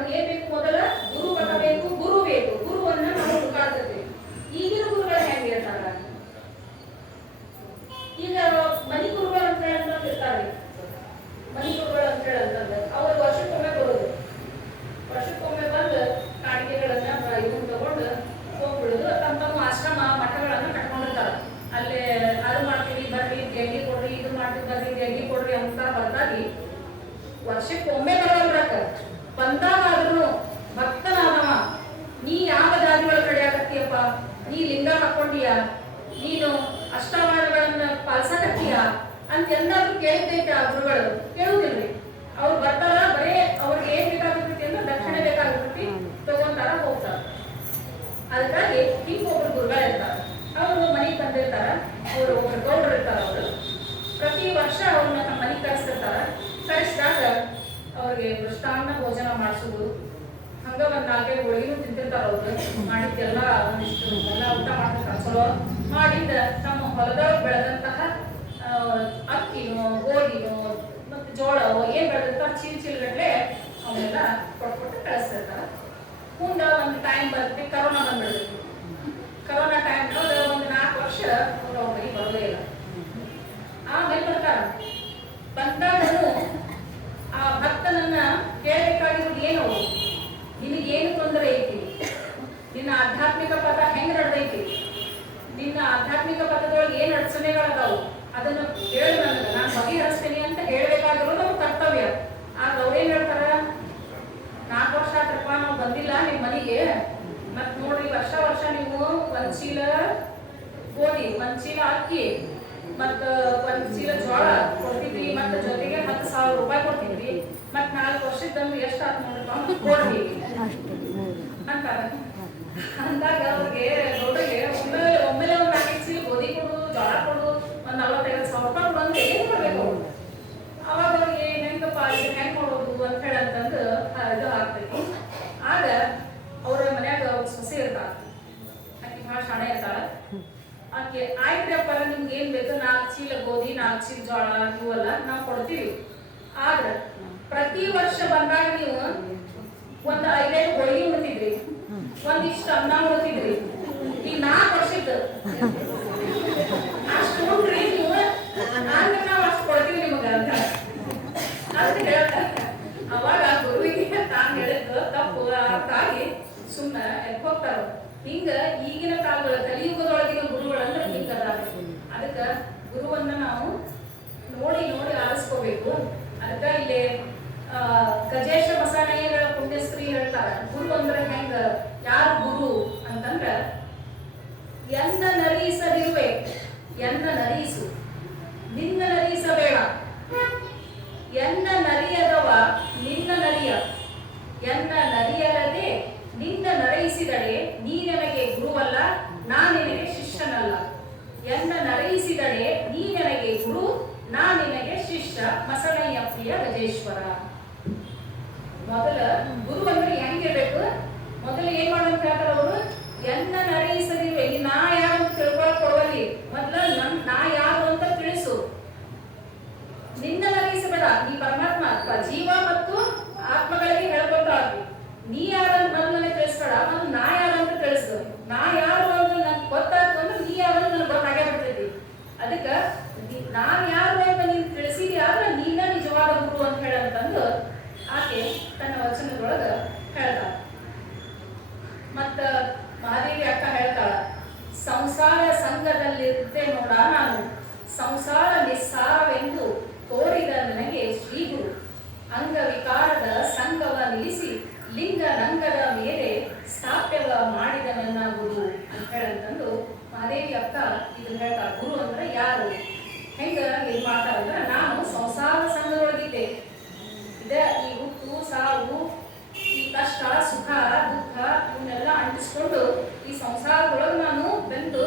ನಮ್ಗೆ ಬೇಕು ಮೊದಲ ಗುರು ಮಠ ಬೇಕು, ಗುರು ಬೇಕು. ಗುರುವನ್ನ ನಾವು ಹುಡುಕಾಡ್ತಿರ್ತೀವಿ. ಈಗಿನ ಗುರುಗಳು ಹೆಂಗೆ ಇರ್ತಾರ? ಈಗ ಮನಿ ಗುರುಗಳು ಅಂತ ಇರ್ತಾರೆ. ಮನಿ ಗುರುಗಳು ಅಂತ ಅಂತಂದ್ರೆ ಅವ್ರು ವರ್ಷಕ್ಕೊಮ್ಮೆ ಬರೋದು. ವರ್ಷಕ್ಕೊಮ್ಮೆ ಬಂದು ಕಾಣಿಕೆಗಳನ್ನ ಇದನ್ನ ತಗೊಂಡು ಹೋಗ್ಬಿಡುದು. ತಮ್ಮ ಆಶ್ರಮ ಮಠಗಳನ್ನ ಕಟ್ಕೊಂಡಿರ್ತಾರ. ಅಲ್ಲೇ ಅದು ಮಾಡ್ತೀವಿ ಬರ್ರಿ, ದೇಣಿಗೆ ಕೊಡ್ರಿ, ಇದು ಮಾಡ್ತೀವಿ ಬರ್ರಿ, ದೇಣಿಗೆ ಕೊಡ್ರಿ ಅಂತ ಬರ್ತಾಗಿ ವರ್ಷಕ್ಕೊಮ್ಮೆ ಬರೋದ್ರಾಕ ಬಂದಾಗಾದ್ರೂ ಭಕ್ತನಾದವ, ನೀ ಯಾವ ಜಾತಿಗಳ ಕಡೆಯಾಕತ್ತೀಯಪ್ಪ, ನೀ ಲಿಂಗ ಹಾಕೊಂಡಿಯ, ನೀನು ಅಷ್ಟಾವರಣಗಳನ್ನ ಪಾಲಿಸಕತ್ತೀಯ ಅಂತ ಎಂದಾದ್ರೂ ಕೇಳಿದ್ದೈತೆ ಆ ಗುರುಗಳು? ಕೇಳುದಿಲ್ರಿ. ಅವ್ರು ಬರ್ತಾರ, ಬರೇ ಅವ್ರಿಗೆ ಏನ್ ಬೇಕಾಗಿರ್ತೈತಿ ಅಂದ್ರೆ ದಕ್ಷಿಣೆ ಬೇಕಾಗಿರ್ತೈತಿ, ತಗೊಂತಾರ, ಹೋಗ್ತಾರ. ಅದಕ್ಕಾಗಿ ಹಿಂಗೊಬ್ರು ಗುರುಗಳು ಇರ್ತಾರ. ಅವರು ಮನೆಗೆ ಬಂದಿರ್ತಾರ. ಅವರು ಒಬ್ರು ಗೌಡ್ರು ಇರ್ತಾರ. ಅವರು ಪ್ರತಿ ವರ್ಷ ಅವ್ರನ್ನ ನಮ್ಮ ಮನೆಗೆ ಕರೆಸ್ತಿರ್ತಾರ. ಕರೆಸಿದಾಗ ಅವ್ರಿಗೆ ಮೃಷ್ಟಾನ್ನ ಭೋಜನ ಮಾಡಿಸೋದು, ಹಂಗ ಒಂದ್ 4-5 ಹೋಳಿಗೆನೂ ತಿಂತಿರ್ತಾರ. ಅವ್ರು ಮಾಡಿದ್ದೆಲ್ಲ ಒಂದಿಷ್ಟು ಎಲ್ಲ ಊಟ ಮಾಡ್ತಿರ್ತಾರ. ಚಲೋ ಮಾಡಿದ್ದ ನಮ್ಮ ಹೊಲದೊಳಗೆ ಬೆಳೆದಂತಹ ಅಕ್ಕಿನೋ ಗೋಧಿನೋ ಮತ್ತೆ ಜೋಳವೋ ಏನ್ ಬೆಳೆದಿರ್ತಾರ ಚೀಲ್ಗಟ್ಲೆ ಅವನ್ನೆಲ್ಲ ಕೊಟ್ಬಿಟ್ಟು ಕಳಿಸ್ತಿರ್ತಾರ. ಮುಂದೆ ಒಂದು ಟೈಮ್ ಬರುತ್ತೆ, ಕರೋನಾ ಬಂದ್ಬಿಡ್ಬೇಕು. ಕರೋನಾ ಟೈಮ್ ಒಂದು 4 ವರ್ಷ ಅವ್ರ ಮನೆಗೆ ಬರೋದೇ ಇಲ್ಲ. ಆಮೇಲೆ ಬರ್ತಾರ. ಬಂದಾಗನು ಆ ಭಕ್ತನನ್ನ ಕೇಳಬೇಕಾಗಿರೋದು ಏನು? ನಿನಗೇನು ತೊಂದರೆ ಐತಿ? ನಿನ್ನ ಆಧ್ಯಾತ್ಮಿಕ ಪಥ ಹೆಂಗ್ ನಡೆದೈತಿ? ನಿನ್ನ ಆಧ್ಯಾತ್ಮಿಕ ಪಥದೊಳಗೆ ಏನ್ ಅಡಚಣೆಗಳದಾವು? ಅದನ್ನು ಹೇಳಿ ನನಗೆ, ನಾನು ಬಗೆಹರಿಸ್ತೀನಿ ಅಂತ ಹೇಳ್ಬೇಕಾಗಿರೋದು ನಮ್ಮ ಕರ್ತವ್ಯ. ಆಗ ಅವ್ರೇನ್ ಹೇಳ್ತಾರ, 4 ವರ್ಷ ಆತ್ರಪ್ಪ ನಾವು ಬಂದಿಲ್ಲ ನಿಮ್ ಮನೆಗೆ, ಮತ್ ನೋಡ್ರಿ ವರ್ಷ ನೀವು 1 ಚೀಲ ಗೋಧಿ, 1 ಚೀಲ ಅಕ್ಕಿ, ಮತ್ತ 1 ಚೀಲ ಜೋಳ ಕೊಡ್ತಿದ್ರಿ, ಮತ್ತ ಜೊತೆಗೆ 10,000 ರೂಪಾಯಿ ಕೊಡ್ತಿದ್ರಿ, ಮತ್ 4 ವರ್ಷದಂದ್ರೆ ಎಷ್ಟ್ ಆತ್ ನೋಡ್ರಿ ಕೊಡ್ರಿ ಅಂತಾರ. ಅಂದಾಗ ಅವ್ರಿಗೆ ನೋಡ್ರಿಗೆ ಒಮ್ಮೆಲೆ ಒಂದ್ 4 ಚೀಲ ಗೋಧಿ ಕೊಡು, ಜೋಳ ಕೊಡು, ಒಂದ್ 45,000 ರೂಪಾಯಿ ಬಂದು ಏನ್ ಮಾಡ್ಬೇಕು? ಅವಾಗ ಅವ್ರಿಗೆ ಹೆಂಗಪ್ಪ ಇದು ಹೆಂಗ್ ಮಾಡೋದು ಅಂತ ಹೇಳಂತಂದು ಇದು ಆಗ್ತೈತಿ. ಆಗ ಅವ್ರ ಮನ್ಯಾಗ ಸೊಸೆ ಇರ್ತಾಳ. ಆಕಿ ಬಹಳ ಶಾಣೆ ಇರ್ತಾಳ. ಆಕೆ ಆಯ್ತ್ರಪ್ಪ ನಿಮ್ಗೆ ಏನ್ ಬೇಕು, 4 ಚೀಲ ಗೋಧಿ, 4 ಚೀಲ ಜೋಳ ಇವೆಲ್ಲ ನಾವು ಕೊಡ್ತೀವಿ. ಆದ್ರ ಪ್ರತಿ ವರ್ಷ ಬಂದಾಗ ನೀವು ಒಂದ್ 5-5 ಹೋಳಿಗೆ ಉಣ್ತಿದ್ರಿ, ಒಂದಿಷ್ಟು ಅನ್ನ ಉಣ್ತಿದ್ರಿ. ಈಗ 4 ವರ್ಷದ ಅಷ್ಟು ಉಂಡ್ರಿ ನೀವು, ಅಂದ್ರೆ ನಾವು ಅಷ್ಟು ಕೊಡ್ತೀವಿ ನಿಮಗ ಅಂತ ಹೇಳ್ತಾರೆ. ಅವಾಗ ಗುರುವಿಗೆ ತಾನು ಹೇಳಿದ್ದು ತಪ್ಪು ಅರ್ಥಾಗಿ ಸುಮ್ಮನೆ ಎಲ್ಲಿ ಹೋಗ್ತಾರ. ಹಿಂಗ ಈಗಿನ ಕಾಲದ ಕಲಿಯುಗದೊಳಗಿನ ಗುರುಗಳಂದ್ರೆ ಹಿಂಗದ. ಅದಕ್ಕ ಗುರುವನ್ನ ನಾವು ನೋಡಿ ಆರಿಸ್ಕೋಬೇಕು. ಅದಕ್ಕ ಇಲ್ಲಿ ಗಜೇಶ ಬಸವಣ್ಣಯ್ಯಗಳ ಪುಣ್ಯಶ್ರೀ ಹೇಳ್ತಾರ, ಗುರು ಅಂದ್ರೆ ಹೆಂಗ, ಯಾರು ಗುರು ಅಂತಂದ್ರ ಎನ್ನ ನರಿಸದಿರುವೆ, ಎನ್ನ ನರಿಸು, ನಿನ್ನ ನರಿಸಬೇಡ, ಎನ್ನ ನರಿಯದವ ನಿನ್ನ ನರಿಯ, ಎನ್ನ ನರಿಯಲ್ಲದೆ ನಿನ್ನ ನರಯಿಸಿದಡೆ ನೀ ನನಗೆ ಗುರುವಲ್ಲ, ನಾ ನಿನಗೆ ಶಿಷ್ಯನಲ್ಲ. ಎನ್ನ ನರಯಿಸಿದಡೆ ನೀ ನನಗೆ ಗುರು, ನಾ ನಿನಗೆ ಶಿಷ್ಯ. ಬಸವಣ್ಣಯ್ಯ ಪ್ರಿಯ ಗಜೇಶ್ವರ. ಮೊದಲ ಗುರು ಅಂದ್ರೆ ಹೆಂಗಿರ್ಬೇಕು? ಮೊದಲು ಏನ್ ಮಾಡೋದು ಹೇಳ್ತಾರ ಅವರು, ಎನ್ನ ನರಯಿಸದಿರುವೆ, ನಾ ಯಾರು ಅಂತ ತಿಳ್ಕೊಳಕ್ ಕೊಡುವಲ್ಲಿ ಮೊದಲ ನಾ ಯಾರು ಅಂತ ತಿಳಿಸು. ನಿನ್ನ ನರಯಿಸಬೇಡ, ನೀ ಪರಮಾತ್ಮ ಜೀವ ಮತ್ತು ಆತ್ಮಗಳಿಗೆ ಹೇಳ್ಕೊತಾಗಿ. ನೀ ಯಾರಂತ ನನಗೆ ತಿಳಿಸ್ಬೇಡ, ಮತ್ತು ನಾ ಯಾರಂತ ತಿಳಿಸು. ನಾ ಯಾರು ಅಂತ ನನ್ಗೆ ಗೊತ್ತಾಯ್ತು ಅಂದ್ರೆ ನೀ ಯಾರು ಅಂತ ನನಗೆ ಗೊತ್ತಾಗೇ ಬಿಡ್ತೈತಿ. ಅದಕ್ಕೆ ನಾನ್ ಯಾರು ಅಂತ ನೀನ್ ತಿಳಿಸಿದಿ ಆದ್ರೆ ನೀನ ನಿಜವಾದ ಗುರು ಅಂತ ಹೇಳಂತಂದು ಆಕೆ ತನ್ನ ವಚನದೊಳಗ ಹೇಳ್ತಾಳ. ಮತ್ತ ಮಹಾದೇವಿ ಅಕ್ಕ ಹೇಳ್ತಾಳ, ಸಂಸಾರ ಸಂಘದಲ್ಲಿರುತ್ತೆ ನೋಡ ನಾನು, ಸಂಸಾರ ನಿಸ್ಸಾರವೆಂದು ತೋರಿದ ನನಗೆ ಶ್ರೀಗುರು, ಅಂಗವಿಕಾರದ ಸಂಘವ ನಿಲ್ಲಿಸಿ ಲಿಂಗ ರಂಗದ ಮೇಲೆ ಸ್ಥಾಪ್ಯವ ಮಾಡಿದ ನನ್ನ ಗುರು ಅಂತ ಹೇಳಂತಂದು ಮಹಾದೇವಿ ಅಕ್ಕ ಇದು ಹೇಳ್ತಾಳ. ಗುರು ಅಂದ್ರೆ ಯಾರು, ಹೆಂಗ ಇದು ಮಾಡ್ತಾರಂದ್ರ, ನಾನು ಸಂಸಾರ ಸಂಘದೊಳಗಿದ್ದೆ, ಇದ ಈ ಹುಟ್ಟು ಸಾವು, ಈ ಕಷ್ಟ ಸುಖ ದುಃಖ ಇವನ್ನೆಲ್ಲ ಅಂಟಿಸ್ಕೊಂಡು ಈ ಸಂಸಾರದೊಳಗೆ ನಾನು ಬಂದು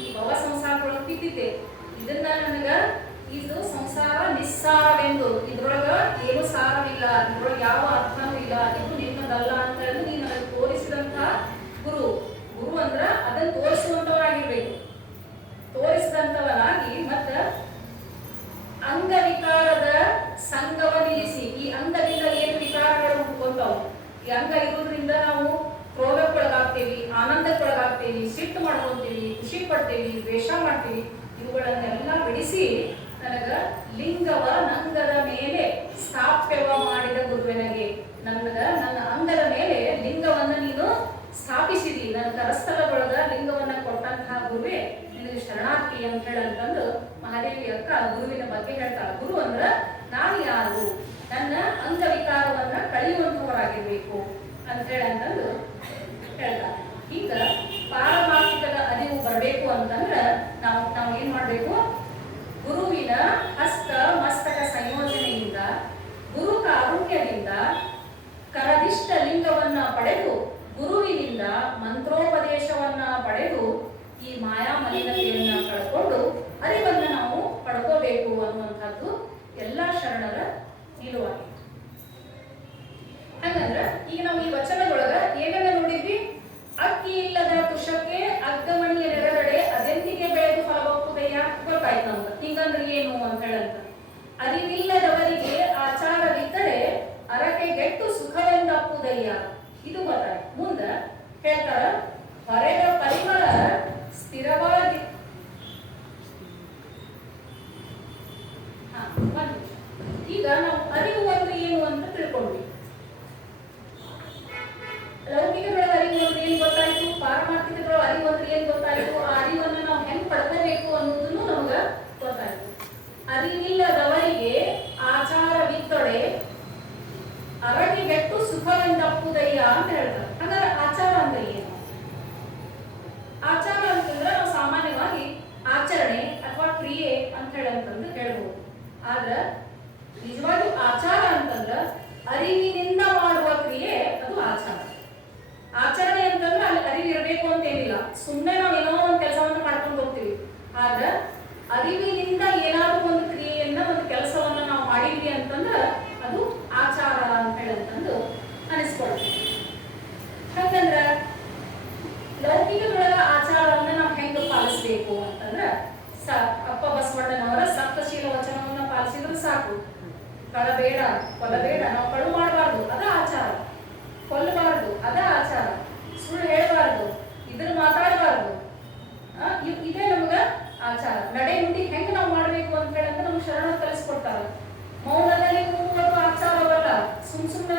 ಈ ಭವ ಸಂಸಾರದೊಳಗೆ ಬಿದ್ದಿದ್ದೆ. ಇದನ್ನ ನನಗ ಇದು ಸಂಸಾರ ನಿಸ್ಸಾರವೆಂದು, ಇದ್ರೊಳಗ ಏನು ಸಾರವಿಲ್ಲ, ಇದ್ರೊಳಗೆ ಯಾವ ಅರ್ಥನೂ ಇಲ್ಲ, ಇದು ನಿನ್ನದಲ್ಲ ಅಂತ ಹೇಳಿ ನೀನು ನನಗೆ ತೋರಿಸಿದಂತ ಗುರು. ಗುರು ಅಂದ್ರ ಅದನ್ನ ತೋರಿಸುವಂತವರಾಗಿರ್ಬೇಕು. ತೋರಿಸಿದಂತವನಾಗಿ ಮತ್ತ ಅಂಗವಿಕಾರದ ಸಂಘವ ನಿಲ್ಲಿಸಿ, ಈ ಅಂಗದಿಂದ ಏನು ವಿಕಾರಗಳು ಹುಟ್ಕೊಂತಾವು, ಈ ಅಂಗ ಇರೋದ್ರಿಂದ ನಾವು ಕ್ರೋಧಕ್ಕೊಳಗಾಗ್ತೇವಿ, ಆನಂದಕ್ಕೊಳಗಾಗ್ತೇವಿ, ಸಿಟ್ಟು ಮಾಡ್ಕೊಂತೀವಿ, ಖುಷಿ ಪಡ್ತೇವಿ, ದ್ವೇಷ ಮಾಡ್ತೀವಿ. ಇವುಗಳನ್ನೆಲ್ಲ ಬಿಡಿಸಿ ನನಗ ಲಿಂಗವ ನಂಗದ ಮೇಲೆ ಸ್ಥಾಪ್ಯವ ಮಾಡಿದ ಗುರುವಿನಗೆ, ನನ್ನ ಅಂಗದ ಮೇಲೆ ಲಿಂಗವನ್ನ ನೀನು ಸ್ಥಾಪಿಸಿದಿ, ನನ್ನ ಕರಸ್ಥಲದೊಳಗ ಲಿಂಗವನ್ನ ಕೊಟ್ಟಂತಹ ಗುರುವೇ ನಿನಗೆ ಶರಣಾರ್ಥಿ ಅಂತ ಹೇಳಂತಂದು ಮಹಾದೇವಿ ಅಕ್ಕ ಗುರುವಿನ ಬಗ್ಗೆ ಹೇಳ್ತಾಳೆ. ಗುರು ಅಂದ್ರ ನಾನು ಯಾರು, ನನ್ನ ಅಂಗವಿಕಾರವನ್ನ ಕಳೆಯುವಂತವರಾಗಿರ್ಬೇಕು ಅಂತ ಹೇಳಂತಂದು ಹೇಳ್ತಾರೆ. ಈಗ ಪಾರಮಾರ್ಥಿಕದ ಅರಿವು ಬರಬೇಕು ಅಂತಂದ್ರ ನಾವು ಏನ್ ಮಾಡ್ಬೇಕು? ಗುರುವಿನ ಹಸ್ತ ಮಸ್ತಕ ಸಂಯೋಜನೆಯಿಂದ, ಗುರು ಕಾರುಣ್ಯದಿಂದ ಕರದಿಷ್ಟ ಲಿಂಗವನ್ನ ಪಡೆದು, ಗುರುವಿನಿಂದ ಮಂತ್ರೋಪದೇಶವನ್ನ ಪಡೆದು ಈ ಮಾಯಾ ಮಲಿನತೆಯನ್ನ ಕಳ್ಕೊಂಡು ಅರಿವನ್ನ ನಾವು ಪಡ್ಕೋಬೇಕು ಅನ್ನುವಂಥದ್ದು ಎಲ್ಲಾ ಶರಣರ ನಿಲುವಾಗಿದೆ. ಹಂಗಂದ್ರ ಈಗ ನಾವು ಈ ವಚನದೊಳಗ ಏನೆಲ್ಲ ನೋಡಿದ್ವಿ? ಅಕ್ಕಿ ಇಲ್ಲದ ತುಷಕ್ಕೆ ಅಗ್ಗಮಣಿಯ ನೆರದಡೆ ಅದೆಂದಿಗೆ ಬೆಳೆದು ಫಲವಪ್ಪುದಯ್ಯ ಗೊತ್ತಾಯ್ತು ನಮ್ಗೆ. ಹಿಂಗಂದ್ರೆ ಏನು ಅಂತ ಹೇಳಂತ, ಅರಿವಿಲ್ಲದವರಿಗೆ ಆಚಾರವಿದ್ದರೆ ಅರಕೆಗೆಟ್ಟು ಸುಖವೆಂದಪ್ಪುದಯ್ಯ, ಇದು ಗೊತ್ತಾಯ್ತು. ಮುಂದ ಹೇಳ್ತಾರ, ಹೊರೆದ ಪರಿಮಳ ಸ್ಥಿರವಾಗಿ ಈಗ ನಾವು ಅರಿವು ಅಂದ್ರೆ ಏನು ಅಂತ ತಿಳ್ಕೊಂಡ್ವಿ. ಲೌಕಿಕದೊಳಗೆ ಅರಿವು ಅಂದ್ರೆ ಏನ್ ಗೊತ್ತಾಯ್ತು, ಪಾರಮಾರ್ಥಿಕದೊಳಗೆ ಅರಿವು ಅಂದ್ರೆ ಏನ್ ಗೊತ್ತಾಯ್ತು, ಆ ಅರಿವನ್ನ ನಾವು ಹೆಂಗ್ ಪಡ್ಕೋಬೇಕು ಅನ್ನೋದನ್ನು ನಮ್ಗ ಗೊತ್ತಾಯ್ತು. ಅರಿವಿಲ್ಲದವರಿಗೆ ಆಚಾರವಿದ್ದೊಡೆ ಅರಟಿಗೆಟ್ಟು ಸುಖವೆಂದಪ್ಪುದಯ್ಯ ಅಂತ ಹೇಳ್ತಾರೆ. ಹಾಗಾದ್ರೆ ಆಚಾರ ಅಂದ್ರೆ ಏನು? ಆಚಾರ ಅಂತಂದ್ರೆ ನಾವು ಸಾಮಾನ್ಯವಾಗಿ ಆಚರಣೆ ಅಥವಾ ಕ್ರಿಯೆ ಅಂತ ಹೇಳಂತಂದು ಹೇಳ್ಬೋದು. ಆದ್ರ ನಿಜವಾಗ್ಲೂ ಆಚಾರ ಅಂತಂದ್ರ ಅರಿವಿನಿಂದ ಮಾಡುವ ಕ್ರಿಯೆ, ಅದು ಆಚಾರ. ಆಚರಣೆ ಅಂತಂದ್ರೆ ಅಲ್ಲಿ ಅರಿವಿರಬೇಕು ಅಂತ ಏನಿಲ್ಲ, ಸುಮ್ಮನೆ ನಾವು ಏನೋ ಒಂದು ಕೆಲಸವನ್ನ ಮಾಡ್ಕೊಂಡು ಹೋಗ್ತೀವಿ. ಆದ್ರ ಅರಿವಿನಿಂದ ಏನಾದ್ರೂ ಒಂದು ಕ್ರಿಯೆಯನ್ನ, ಒಂದು ಕೆಲಸವನ್ನ ನಾವು ಮಾಡಿದ್ವಿ ಅಂತಂದ್ರ ಅದು ಆಚಾರ ಅಂತ ಹೇಳಂತಂದು ಅನಿಸ್ಕೊಳ್ತೀವಿ. ಹಾಗಂದ್ರ ಲೌಕಿಕದೊಳಗ ಆಚಾರವನ್ನ ನಾವು ಹೆಂಗ ಪಾಲಿಸ್ಬೇಕು ಅಂತಂದ್ರ, ಅಪ್ಪ ಬಸವಣ್ಣನವರ ಸಪ್ತಶೀಲ ವಚನವನ್ನ ಪಾಲಿಸಿದ್ರು ಸಾಕು. ಕಳಬೇಡ, ಕೊಲ್ಲಬೇಡ, ನಾವು ಕಳು ಮಾಡಬಾರ್ದು, ಅದ ಆಚಾರ. ಕೊಲ್ಲಬಾರ್ದು, ಅದ ಆಚಾರ. ಸುಳ್ಳು ಹೇಳಬಾರ್ದು, ಇದ್ರ ಮಾತಾಡಬಾರ್ದು, ಇದೇ ನಮ್ಗ ಆಚಾರ. ನಡೆ ನುಡಿ ಹೆಂಗ ನಾವು ಮಾಡ್ಬೇಕು ಅಂತ ಹೇಳಂತ ನಮ್ಗೆ ಶರಣ ಕಲಿಸ್ಕೊಡ್ತಾರ. ಮೌನದಲ್ಲಿ ಕೂಡುವುದು ಆಚಾರವಲ್ಲ, ಸುಮ್ನೆ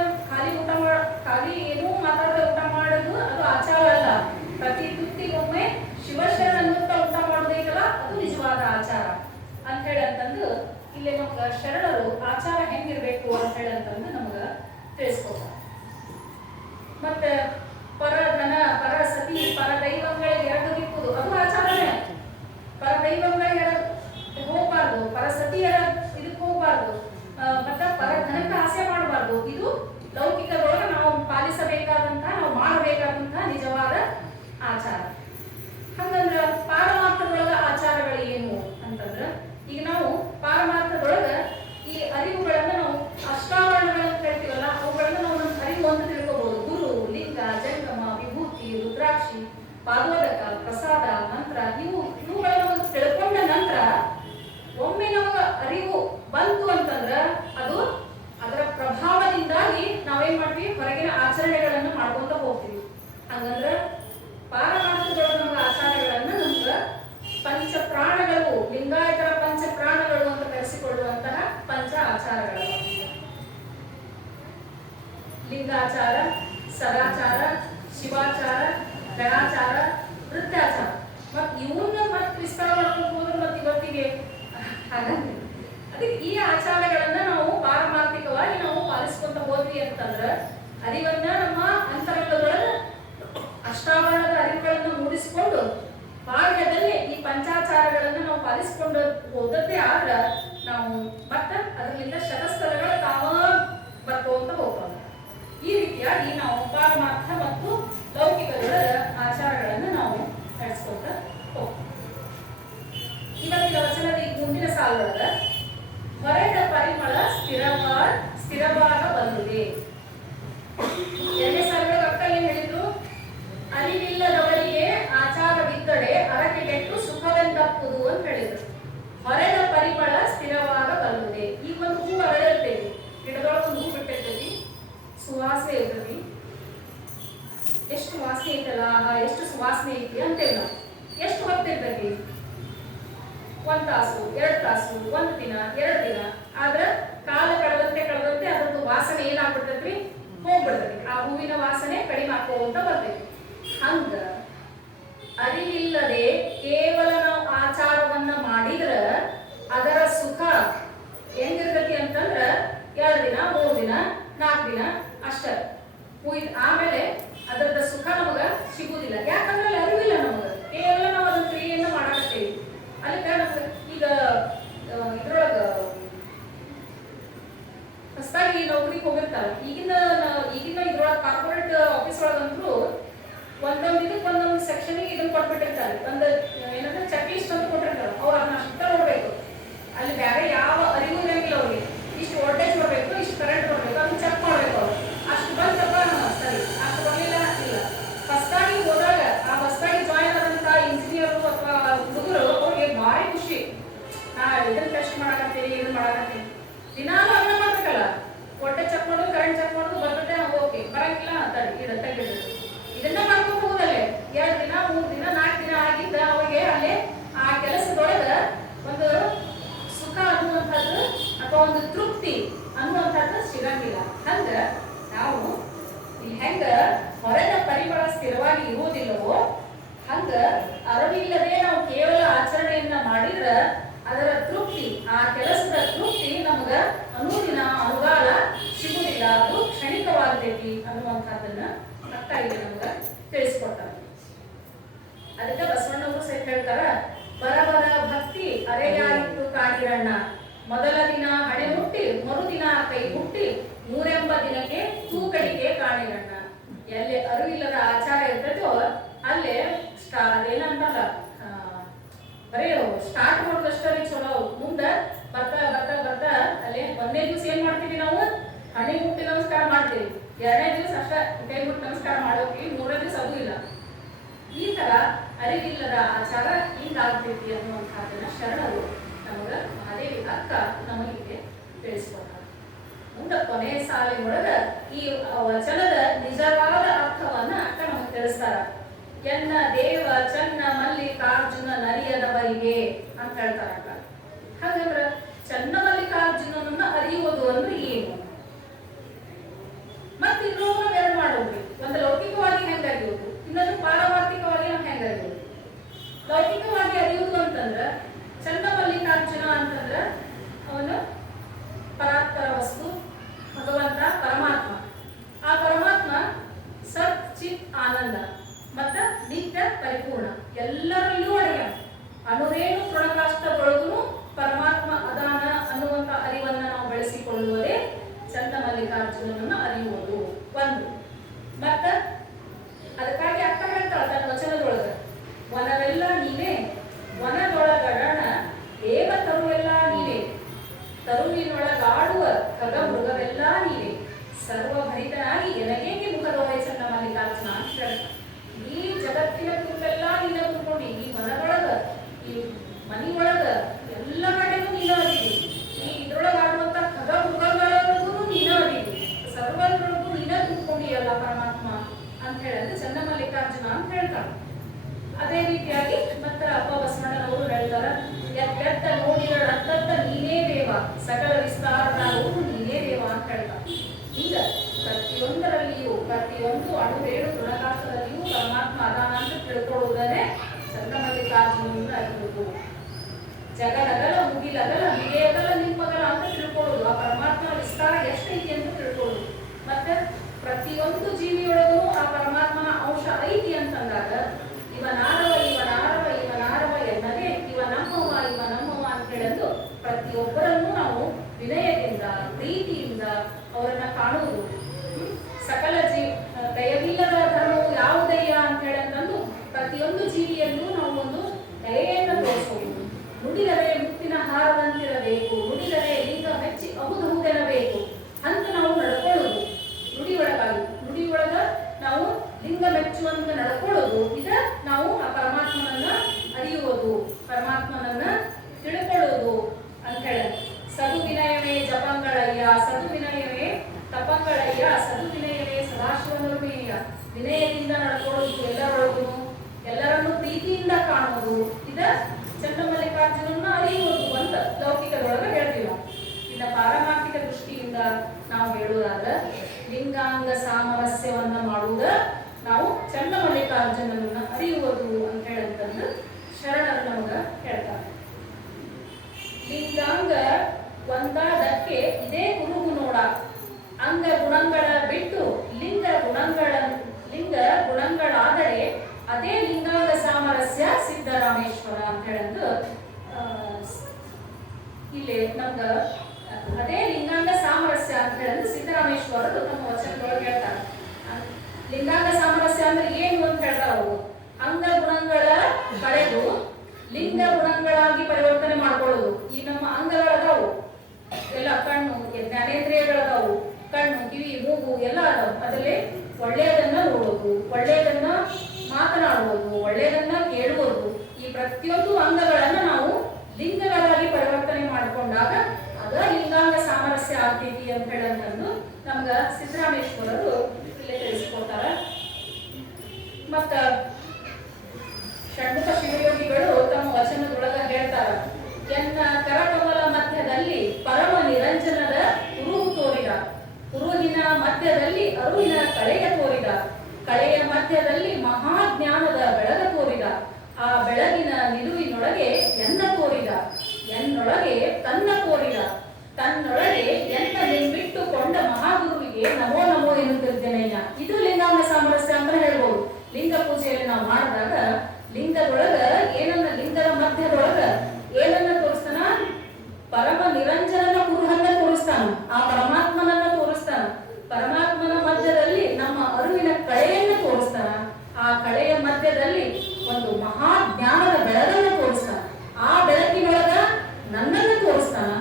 ಖಾಲಿ ಏನೂ ಮಾತಾಡದೆ ಊಟ ಮಾಡೋದು ಅದು ಆಚಾರ ಅಲ್ಲ. ಪ್ರತಿ ತುತ್ತಿಗೊಮ್ಮೆ ಶಿವಶರಣ ಅನ್ನುತ್ತಾ ಊಟ ಮಾಡೋದೈತಲ್ಲ, ಅದು ನಿಜವಾದ ಆಚಾರ ಅಂತ ಹೇಳಂತಂದು ಇಲ್ಲಿ ನಮ್ಗ ಶರಣರು ಆಚಾರ ಹೆಂಗಿರ್ಬೇಕು ಅಂತ ಹೇಳಂತಂದು ನಮ್ಗ ತಿಳಿಸ್ಕೊಡ್ತಾರೆ. ಮತ್ತೆ ಪರಧನ, ಪರ ಸತಿ, ಪರ ದೈವಗಳಿಗೆ ಎರಡು ದಿಕ್ಕುದು, ಅದು ಆಚಾರನೇ. ಪರ ದೈವಗಳಿಗೆ ಹೋಗ್ಬಾರ್ದು, ಪರ ಸತಿಯರ ಇದಕ್ಕೆ ಹೋಗ್ಬಾರ್ದು, ಮತ್ತೆ ಪರ ಧನಕ್ಕೆ ಆಸೆ ಮಾಡಬಾರ್ದು. ಇದು ಲೌಕಿಕದೊಳಗೆ ನಾವು ಪಾಲಿಸಬೇಕಾದಂತಹ, ನಾವು ಮಾಡಬೇಕಾದಂತಹ ನಿಜವಾದ ಆಚಾರ. ಹಂಗಂದ್ರ ಪಾರಮಾರ್ಥದೊಳಗ ಆಚಾರಗಳು ಏನು ಅಂತಂದ್ರ, ಈಗ ನಾವು ಪಾರಮಾರ್ಥದೊಳಗ ಈ ಅರಿವುಗಳನ್ನ ನಾವು ಅಷ್ಟಾವರಣಗಳನ್ನ ಹೇಳ್ತೀವಲ್ಲ, ಅವುಗಳನ್ನ ನಾವು ಒಂದು ಅರಿವು ಅಂತ ತಿಳ್ಕೋಬಹುದು. ಗುರು, ಲಿಂಗ, ಜಂಗಮ, ವಿಭೂತಿ, ರುದ್ರಾಕ್ಷಿ, ಪಾದೋದಕ, ಪ್ರಸಾದ, ಮಂತ್ರ, ಇವುಗಳನ್ನ ತಿಳ್ಕೊಂಡ ನಂತರ ಒಮ್ಮೆ ನಮಗ ಅರಿವು ಬಂತು ಅಂತಂದ್ರ ಅದು ಅದರ ಪ್ರಭಾವದಿಂದಾಗಿ ನಾವೇನ್ ಮಾಡ್ತೀವಿ, ಹೊರಗಿನ ಆಚರಣೆಗಳನ್ನ ಮಾಡ್ಕೊಂತ ಹೋಗ್ತೀವಿ. ಹಂಗಂದ್ರ ಪಾರಮಾರ್ಥದೊಳಗ ನಮ್ಗ ಆಚಾರಗಳನ್ನ ನಮ್ಗ ಪಂಚ ಪ್ರಾಣಗಳು, ಲಿಂಗಾಯತರ ಪಂಚ ಪ್ರಾಣಗಳು ಅಂತ ಕರೆಸಿಕೊಳ್ಳುವಂತಹ ಪಂಚ ಆಚಾರಗಳು. ಲಿಂಗಾಚಾರ, ಸದಾಚಾರ, ಶಿವಾಚಾರ, ಗಣಾಚಾರ, ವೃತ್ತಾಚಾರ. ಮತ್ ಇವನ್ನ ಮತ್ ವಿಸ್ತಾರ ಮಾಡ್ಕೊಂಡು ಹೋದ್ರೆ ಮತ್ತೆ ಇವತ್ತಿಗೆ ಹಾಗಂತ. ಅದಕ್ಕೆ ಈ ಆಚಾರಗಳನ್ನ ನಾವು ಪಾರಮಾರ್ಥಿಕವಾಗಿ ನಾವು ಪಾಲಿಸ್ಕೊಂತ ಹೋದ್ವಿ ಅಂತಂದ್ರ ಅರಿವನ್ನ ನಮ್ಮ ಅಂತರಂಗದೊಳಗ ಅಷ್ಟಾವರಣದ ಅರಿವುಗಳನ್ನ ಮೂಡಿಸಿಕೊಂಡು ಬಾಹ್ಯದಲ್ಲಿ ಈ ಪಂಚಾಚಾರಗಳನ್ನ ನಾವು ಪಾಲಿಸಿಕೊಂಡು ಹೋದದ್ದೇ ಆದ್ರ ನಾವು ಮತ್ತ ಅದರಿಂದ ಶತಸ್ಥಲಗಳ ತಾವ ಬರ್ಕೋಂತ ಹೋಗ್ತವೆ. ಈ ರೀತಿಯಾಗಿ ನಾವು ಪಾರಮಾರ್ಥ ಮತ್ತು ಲೌಕಿಕಗಳ ಆಚಾರಗಳನ್ನ ನಾವು ನಡೆಸ್ಕೊಂತ ಹೋಗ್ತೀವಿ. ಇವತ್ತಿನ ವಚನದ ಈ ಮುಂದಿನ ಸಾಲೊಳಗ ಹೊರೆದ ಪರಿಮಳ ಸ್ಥಿರವಾಗ ಬಂದಿದೆ. ಎರಡನೇ ಸಾಲೊಳಗ ಅಕ್ಕ ಏನ್ ಹೇಳಿದ್ರು? ಅರಿವಿಲ್ಲದವರಿಗೆ ಆಚಾರವಿದ್ದಡೆ ಅರಕೆಗೆಟ್ಟು ಸುಖವೆಂದಪ್ಪುದು ಅಂತ ಹೇಳಿದ್ರು. ಹೊರೆದ ಪರಿಮಳ ಸ್ಥಿರವಾಗ ಬಂದಿದೆ. ಈಗ ಒಂದು ಹೂ ಅರಳಿರ್ತೇವೆ, ಗಿಡದೊಳಗೆ ಒಂದು ಹೂ ಬಿಟ್ಟಿರ್ತೈತಿ, ಸುವಾಸನೆ ಇರ್ತೈತಿ. ಐತಲ್ಲ ಎಷ್ಟು ಸುವಾಸನೆ ಐತಿ ಅಂತೇಳಿ ನಾವು ಎಷ್ಟು ಹೊತ್ತಿರ್ತೈತಿ 1 ತಾಸು 2 ತಾಸು 1 ದಿನ 2 ದಿನ ಆದ್ರೆ ಕಾಲ ಕಳೆದಂತೆ ಅದ್ರದ್ದು ವಾಸನೆ ಏನಾಗ್ಬಿಡ್ತೈತ್ರಿ ಹೋಗ್ಬಿಡ್ತೈತಿ ಆ ಹೂವಿನ ವಾಸನೆ ಕಡಿಮೆ ಹಾಕೋಂತ ಬರ್ತೈತಿ ಹಂಗ ಅರಿವಿಲ್ಲದೆ ಕೇವಲ ನಾವು ಆಚಾರವನ್ನ ಮಾಡಿದ್ರ ಅದರ ಸುಖ ಹೆಂಗಿರ್ತೈತಿ ಅಂತಂದ್ರ 2 ದಿನ 3 ದಿನ 4 ದಿನ ಅಷ್ಟ ಆಮೇಲೆ ಅದರದ ಸುಖ ನಮಗ ಸಿಗುವುದಿಲ್ಲ ಯಾಕಂದ್ರೆ ಅಲ್ಲಿ ಅರಿವಿಲ್ಲ ನಮಗ ಕೇವಲ ನಾವು ಅದನ್ನ ಕ್ರಿಯೆಯನ್ನ ಮಾಡಾಕತ್ತೇವಿ ಅದಕ್ಕೆ ನಮ್ಗೆ ಈಗ ಇದ್ರೊಳಗ ಹೊಸದಾಗಿ ನೌಕರಿಗೆ ಹೋಗಿರ್ತಾರ ಈಗಿನ ಇದ್ರೊಳಗ ಕಾರ್ಪೊರೇಟ್ ಆಫೀಸ್ ಒಳಗಂತೂ ಒಂದೊಂದು ಸೆಕ್ಷನ್ ಇದನ್ನ ಕೊಟ್ಬಿಟ್ಟಿರ್ತಾರೆ ಒಂದು ಏನಂದ್ರೆ ಚೆಕ್ ಲಿಸ್ಟ್ ಅಂತ ಕೊಟ್ಟಿರ್ತಾರೆ ಅವ್ರು ಅದನ್ನ ಅಷ್ಟ ನೋಡ್ಬೇಕು ಅಲ್ಲಿ ಬೇರೆ ಯಾವ ಅರಿವು ಇರಂಗಿಲ್ಲ ಅವ್ರಿಗೆ ಇಷ್ಟು ವೋಲ್ಟೇಜ್ ಬರಬೇಕು ಇಷ್ಟು ಕರೆಂಟ್ ಬರಬೇಕು ಅದನ್ನ ಚೆಕ್ ಮಾಡ್ಬೇಕು ಅವ್ರು ಅಷ್ಟು ಬಂತಪ್ಪ ಸರಿ ಅಷ್ಟು ಬರಲಿಲ್ಲ ಇಲ್ಲ ಹೊಸದಾಗಿ ಹೋದಾಗ ಆ ಹೊಸದಾಗಿ ಜಾಯಿನ್ ಆದಂತ ಇಂಜಿನಿಯರ್ ಅಥವಾ ಹುಡುಗರು ಅವ್ರಿಗೆ ಭಾರಿ ಖುಷಿ ನಾ ಇದನ್ನ ಟೆಸ್ಟ್ ಮಾಡಕತ್ತೀನಿ ಇದನ್ನ ಮಾಡಕತ್ತೀನಿ ದಿನಾಲು ಅದನ್ನ ಮಾಡ್ಬೇಕಲ್ಲ ವೋಲ್ಟೇಜ್ ಚೆಕ್ ಮಾಡೋದು ಕರೆಂಟ್ ಚೆಕ್ ಮಾಡೋದು ಬರ್ತದೆ ಓಕೆ ಬರಂಗಿಲ್ಲ ತೆಗಿದ್ರು ಇದನ್ನ ಮಾಡ್ಕೊಂಡು ಹೋಗೋದಲ್ಲೇ 2 ದಿನ 3 ದಿನ 4 ದಿನ ಆಗಿದ್ದ ಅವ್ರಿಗೆ ಅಲ್ಲೇ ಆ ಕೆಲಸದೊಳಗ ಒಂದು ಸುಖ ಅನ್ನುವಂಥದ್ದು ಅಥವಾ ಒಂದು ತೃಪ್ತಿ ಅನ್ನುವಂಥದ್ದು ಸಿಗಂಗಿಲ್ಲ ಹಂಗ ನಾವು ಇಲ್ಲಿ ಹೆಂಗ ಹೊರಗಿನ ಪರಿಮಳ ಸ್ಥಿರವಾಗಿ ಇರುವುದಿಲ್ಲವೋ ಹಂಗ ಅರಿವಿಲ್ಲದೆ ನಾವು ಕೇವಲ ಆಚರಣೆಯನ್ನ ಮಾಡಿದ್ರ ಅದರ ತೃಪ್ತಿ ಆ ಕೆಲಸದ ತೃಪ್ತಿ ನಮಗ ಅನುದಿನ ಅನುಗಾಲ ಸಿಗುವುದಿಲ್ಲ ಅದು ಕ್ಷಣಿಕವಾಗತೈತಿ ಅನ್ನುವಂಥದ್ದನ್ನ ಇಲ್ಲಿ ನಮಗ ತಿಳಿಸ್ಕೊಡ್ತಾರೆ ಅದಕ್ಕೆ ಬಸವಣ್ಣವರು ಸಹಿತ ಹೇಳ್ತಾರ ಬರಬರ ಭಕ್ತಿ ಅರೆಯಾಯಿತು ಕಾಣಿರಣ್ಣ ಮೊದಲ ದಿನ ಹಣೆ ಮುಟ್ಟಿ ಮರುದಿನ ಕೈ ಮುಟ್ಟಿ 100 ದಿನಕ್ಕೆ ತೂಕಡಿಗೆ ಕಾಣಿರಣ್ಣ ಎಲ್ಲಿ ಅರಿವಿಲ್ಲದ ಆಚಾರ ಇರ್ತೈತೋ ಅಲ್ಲೇ ಅದೇನಂತಲ್ಲ ಬರೀ ಸ್ಟಾರ್ಟ್ ಮಾಡೋದಷ್ಟೇ ಚಲೋ ಮುಂದೆ ಬರ್ತಾ ಬರ್ತಾ ಬರ್ತಾ ಅಲ್ಲೇ 1ನೇ ದಿವಸ ಏನ್ ಮಾಡ್ತೀವಿ ನಾವು ಹಣೆ ಮುಟ್ಟಿ ನಮಸ್ಕಾರ ಮಾಡ್ತೀವಿ 2ನೇ ದಿವಸ ಅಷ್ಟ ಕೈ ಮುಟ್ಟಿ ನಮಸ್ಕಾರ ಮಾಡೋಕೆ 3ನೇ ದಿವಸ ಅದು ಇಲ್ಲ ಈ ತರ ಅರಿವಿಲ್ಲದ ಆಚಾರ ಹಿಂಗಾಗ್ತೈತಿ ಅನ್ನುವಂಥದ್ದನ್ನ ಶರಣರು ನಮಗ ಮಹಾದೇವಿ ಅಕ್ಕ ನಮಗೆ ತಿಳಿಸ್ಕೊಡ್ತಾರೆ ಮುಂದೆ ಕೊನೆ ಸಾಲಿನೊಳಗ ಈ ವಚನದ ನಿಜವಾದ ಅರ್ಥವನ್ನ ಅಕ್ಕ ನಮಗೆ ತಿಳಿಸ್ತಾರ ಎನ್ನ ದೇವ ಚನ್ನ ಮಲ್ಲಿಕಾರ್ಜುನ ನರಿಯದವರಿಗೆ ಅಂತ ಹೇಳ್ತಾರ ಅಕ್ಕ ಹಾಗಂದ್ರ ಚನ್ನ ಮಲ್ಲಿಕಾರ್ಜುನನನ್ನ ಅರಿಯುವುದು ಅಂದ್ರೆ ಏನು ಮತ್ತೆ ಇನ್ನೊಂದು ನಾವು ಎರಡು ಮಾಡೋದ್ರಿ ಒಂದು ಲೌಕಿಕವಾಗಿ ಹೆಂಗ ಅರಿಯೋದು ಇನ್ನೊಂದು ಪಾರಮಾರ್ಥಿಕವಾಗಿ ನಾವು ಹೆಂಗ ಅರಿಯೋದು ಲೌಕಿಕವಾಗಿ ಅರಿಯುವುದು ಅಂತಂದ್ರ ಚನ್ನ ಮಲ್ಲಿಕಾರ್ಜುನ ಅಂತಂದ್ರ ಅವನು ಪರಾತ್ಪರ ವಸ್ತು ಭಗವಂತ ಪರಮಾತ್ಮ ಆ ಪರಮಾತ್ಮ ಸತ್ ಚಿತ್ ಆನಂದ ಮತ್ತ ನಿತ್ಯ ಪರಿಪೂರ್ಣ ಎಲ್ಲರಲ್ಲೂ ಅಡಗ್ಯಾನ ಅಣುರೇನು ತೃಣಕಾಷ್ಟದೊಳಗೂ ಪರಮಾತ್ಮ ಅದಾನ ಅನ್ನುವಂತ ಅರಿವನ್ನ ನಾವು ಬೆಳೆಸಿಕೊಳ್ಳುವುದೇ ಚನ್ನ ಮಲ್ಲಿಕಾರ್ಜುನನನ್ನ ಅರಿಯುವುದು ಒಂದು ಮತ್ತ ಅದಕ್ಕಾಗಿ ಅರ್ಥ ಹೇಳ್ತಾಳ ತನ್ನ ವಚನದೊಳಗ ವನವೆಲ್ಲ ನೀವೇ ವನದೊಳಗಣ ದೇವ ತರುವೆಲ್ಲ ನೀವೇ ತರುವಿನೊಳಗಾಡುವ ಖಗ ಮೃಗವೆಲ್ಲ ನೀವೇ ಸರ್ವಭರಿತನಾಗಿ ಎನಗೇಗೆ ಮುಖದೊಳೆ ಚನ್ನ ಮಲ್ಲಿಕಾರ್ಜುನ ಅಂತ ಹೇಳ್ತಾನೆ ಈ ಜಗತ್ತಿನ ಕುರಿತೆಲ್ಲ ನೀನ ಕುತ್ಕೊಂಡು ಈ ಮನದೊಳಗ ಈ ಮನಿ ಒಳಗ ಎಲ್ಲ ಕಡೆನೂ ನೀನ ಅದೀವಿ ಈ ಇದ್ರೊಳಗ ಆಡುವಂತ ಖಗ ಮೃಗಗಳೊಳಗೂ ನೀನ ಅದೀವಿ ಸರ್ವದ್ರೊಳಗೂ ನೀನ ಕುತ್ಕೊಂಡಿಯಲ್ಲ ಪರಮಾತ್ಮ ಅಂತ ಹೇಳಿದ್ರೆ ಚನ್ನ ಮಲ್ಲಿಕಾರ್ಜುನ ಅಂತ ಹೇಳ್ತಾಳೆ ಅದೇ ರೀತಿಯಾಗಿ ಮತ್ತ ಅಪ್ಪ ಬಸವಣ್ಣನವರು ಹೇಳ್ತಾರ ಎತ್ತ ನೋಡಿರ ಅತ್ತತ್ತ ನೀನೇ ದೇವ ಸಕಲ ವಿಸ್ತಾರದಾರು ನೀನೇ ದೇವ ಅಂತ ಹೇಳ್ತಾರೆ ಈಗ ಪ್ರತಿಯೊಂದರಲ್ಲಿಯೂ ಪ್ರತಿಯೊಂದು ಅಣುರೇಣು ತೃಣಕಾಷ್ಟದಲ್ಲಿಯೂ ಪರಮಾತ್ಮ ಅದಾನ ಅಂತ ತಿಳ್ಕೊಳ್ಳುವುದನ್ನೇ ಚನ್ನ ಮಲ್ಲಿಕಾರ್ಜುನನಿಂದ ಆಗಿರುವುದು ಜಗದಗಲ ಮುಗಿಲಗಲ ಮಿಗೆಯಗಲ ನಿಮ್ಮಗಲ ಅಂತ ತಿಳ್ಕೊಳ್ಳೋದು ಆ ಪರಮಾತ್ಮ ವಿಸ್ತಾರ ಎಷ್ಟೈತಿ ಅಂತ ತಿಳ್ಕೊಳ್ಳೋದು ಮತ್ತೆ ಪ್ರತಿಯೊಂದು ಜೀವಿಯೊಳಗೂ ಆ ಪರಮಾತ್ಮನ ಅಂಶ ಐತಿ ಅಂತಂದಾಗ ಇವನಾರವ ಎನ್ನದೇ ಇವ ನಮ್ಮವ ಅಂತ ಹೇಳಲು ಪ್ರತಿಯೊಬ್ಬರನ್ನು ನಾವು ವಿನಯದಿಂದ ಪ್ರೀತಿಯಿಂದ ಅವರನ್ನ ಕಾಣುವುದು ಸಕಲ ದಯವಿಲ್ಲದ ಧರ್ಮವು ಯಾವುದಯ್ಯ ಅಂತ ಹೇಳಂತಂದು ಪ್ರತಿಯೊಂದು ಜೀವಿಯಲ್ಲೂ ನಾವು ಒಂದು ದಯೆಯನ್ನು ತೋರಿಸಬಹುದು ನುಡಿದರೆ ಮುತ್ತಿನ ಹಾರದಂತಿರಬೇಕು ನುಡಿದರೆ ಲಿಂಗ ಮೆಚ್ಚಿ ಅಹುದೆನಬೇಕು ಅಂತ ನಾವು ನಡ್ಕೊಳ್ಳೋದು ನುಡಿಯೊಳಗ ನಾವು ಲಿಂಗ ಮೆಚ್ಚುವಂತ ನಡ್ಕೊಳ್ಳೋದು ಇದ ನಾವು ಆ ಪರಮಾತ್ಮನನ್ನ ಅರಿಯುವುದು ಪರಮಾತ್ಮನನ್ನ ತಿಳ್ಕೊಳ್ಳೋದು ಅಂತ ಹೇಳ ಸದು ವಿನಯವೇ ಜಪಂಗಳಯ್ಯ ಸದು ವಿನಯವೇ ತಪಂಗಳಯ್ಯ ಸದು ವಿನಯವೇ ಸದಾಶಿವನುರ್ಮೇಯ ವಿನಯದಿಂದ ನಡ್ಕೊಳ್ಳೋದು ಎಲ್ಲರ ಮಲ್ಲಿಕಾರ್ಜುನನ್ನ ಅರಿಯುವುದು ಅಂತ ಹೇಳಂತಂದು ಶರಣರು ನಮಗ ಹೇಳ್ತಾರೆ. ಲಿಂಗಾಂಗ ಒಂದಾದಕ್ಕೆ ಇದೇ ಕುರುಹು ನೋಡ, ಅಂಗ ಗುಣಗಳ ಬಿಟ್ಟು ಲಿಂಗ ಗುಣಗಳಾದರೆ ಅದೇ ಲಿಂಗಾಂಗ ಸಾಮರಸ್ಯ ಸಿದ್ದರಾಮೇಶ್ವರ ಅಂತ ಹೇಳಂದು ಇಲ್ಲಿ ನಮ್ಗ ಅದೇ ಲಿಂಗಾಂಗ ಸಾಮರಸ್ಯ ಅಂತ ಹೇಳಂದು ಸಿದ್ದರಾಮೇಶ್ವರರು ನಮ್ಮ ವಚನದೊಳಗೆ ಹೇಳ್ತಾರೆ. ಲಿಂಗಾಂಗ ಸಾಮರಸ್ಯ ಅಂದ್ರೆ ಏನು ಅಂತ ಹೇಳ್ತಾರ ಅವರು, ಅಂಗ ಗುಣಗಳ ಕಳೆದು ಲಿಂಗ ಗುಣಗಳಾಗಿ ಪರಿವರ್ತನೆ ಮಾಡ್ಕೊಳ್ಳೋದು. ಈ ನಮ್ಮ ಅಂಗಗಳದಾವು ಎಲ್ಲ, ಕಣ್ಣು ಜ್ಞಾನೇಂದ್ರಿಯಗಳದಾವು, ಕಣ್ಣು ಕಿವಿ ಮೂಗು ಎಲ್ಲ ಅದಾವು. ಅದರಲ್ಲಿ ಒಳ್ಳೆಯದನ್ನ ನೋಡೋದು, ಒಳ್ಳೆಯದನ್ನ ಮಾತನಾಡುವುದು, ಒಳ್ಳೆಯದನ್ನ ಕೇಳುವುದು, ಈ ಪ್ರತಿಯೊಂದು ಅಂಗಗಳನ್ನ ನಾವು ಲಿಂಗಗಳಾಗಿ ಪರಿವರ್ತನೆ ಮಾಡಿಕೊಂಡಾಗ ಅದ ಲಿಂಗಾಂಗ ಸಾಮರಸ್ಯ ಆಗ್ತೈತಿ ಅಂತ ಹೇಳಂತಂದು ನಮ್ಗ ಸಿದ್ದರಾಮೇಶ್ವರರು ಇಲ್ಲೇ ತಿಳಿಸಿಕೊಡ್ತಾರ. ಮತ್ತ ಷಣ್ಮುಖ ಶಿವಯೋಗಿಗಳು ತಮ್ಮ ವಚನದೊಳಗ ಹೇಳ್ತಾರ, ಎನ್ನ ಕರಕಮಲ ಮಧ್ಯದಲ್ಲಿ ಪರಮ ನಿರಂಜನದ ಕುರುಹು ತೋರಿದ, ಕುರುಹಿನ ಮಧ್ಯದಲ್ಲಿ ಅರುವಿನ ಕಳೆಯ ತೋರಿದ, ಕಳೆಯ ಮಧ್ಯದಲ್ಲಿ ಮಹಾಜ್ಞಾನದ ಬೆಳಗ ತೋರಿದ, ಆ ಬೆಳಗಿನ ನಿಲುವಿನೊಳಗೆ ಎನ್ನ ತೋರಿದ, ಎನ್ನೊಳಗೆ ತನ್ನ ತೋರಿದ, ತನ್ನೊಳಗೆ ಎನ್ನ ನಿಂಬಿಟ್ಟುಕೊಂಡ ಮಹಾಗುರುವಿಗೆ ನಮೋ ನಮೋ ಎನ್ನುತ್ತಿದ್ದೇನೆಯ. ಇದು ಲಿಂಗಾಂಗ ಸಾಮರಸ್ಯ ಅಂತ ಹೇಳ್ಬೋದು. ಲಿಂಗ ಪೂಜೆಯಲ್ಲಿ ನಾವು ಮಾಡಿದಾಗ ಲಿಂಗದೊಳಗ ಏನನ್ನ, ಲಿಂಗದ ಮಧ್ಯದೊಳಗ ಏನನ್ನ ತೋರಿಸ್ತಾನ, ಪರಮ ನಿರಂಜನನ ಕುರುಹನ್ನ ತೋರಿಸ್ತಾನ, ಆ ಪರಮಾತ್ಮನನ್ನ ತೋರಿಸ್ತಾನ. ಪರಮಾತ್ಮನ ಮಧ್ಯದಲ್ಲಿ ನಮ್ಮ ಅರಿವಿನ ಕಳೆಯನ್ನ ತೋರಿಸ್ತಾನ, ಆ ಕಳೆಯ ಮಧ್ಯದಲ್ಲಿ ಒಂದು ಮಹಾ ಜ್ಞಾನದ ಬೆಳಗನ್ನ ತೋರಿಸ್ತಾನ, ಆ ಬೆಳಕಿನೊಳಗ ನನ್ನನ್ನು ತೋರಿಸ್ತಾನ,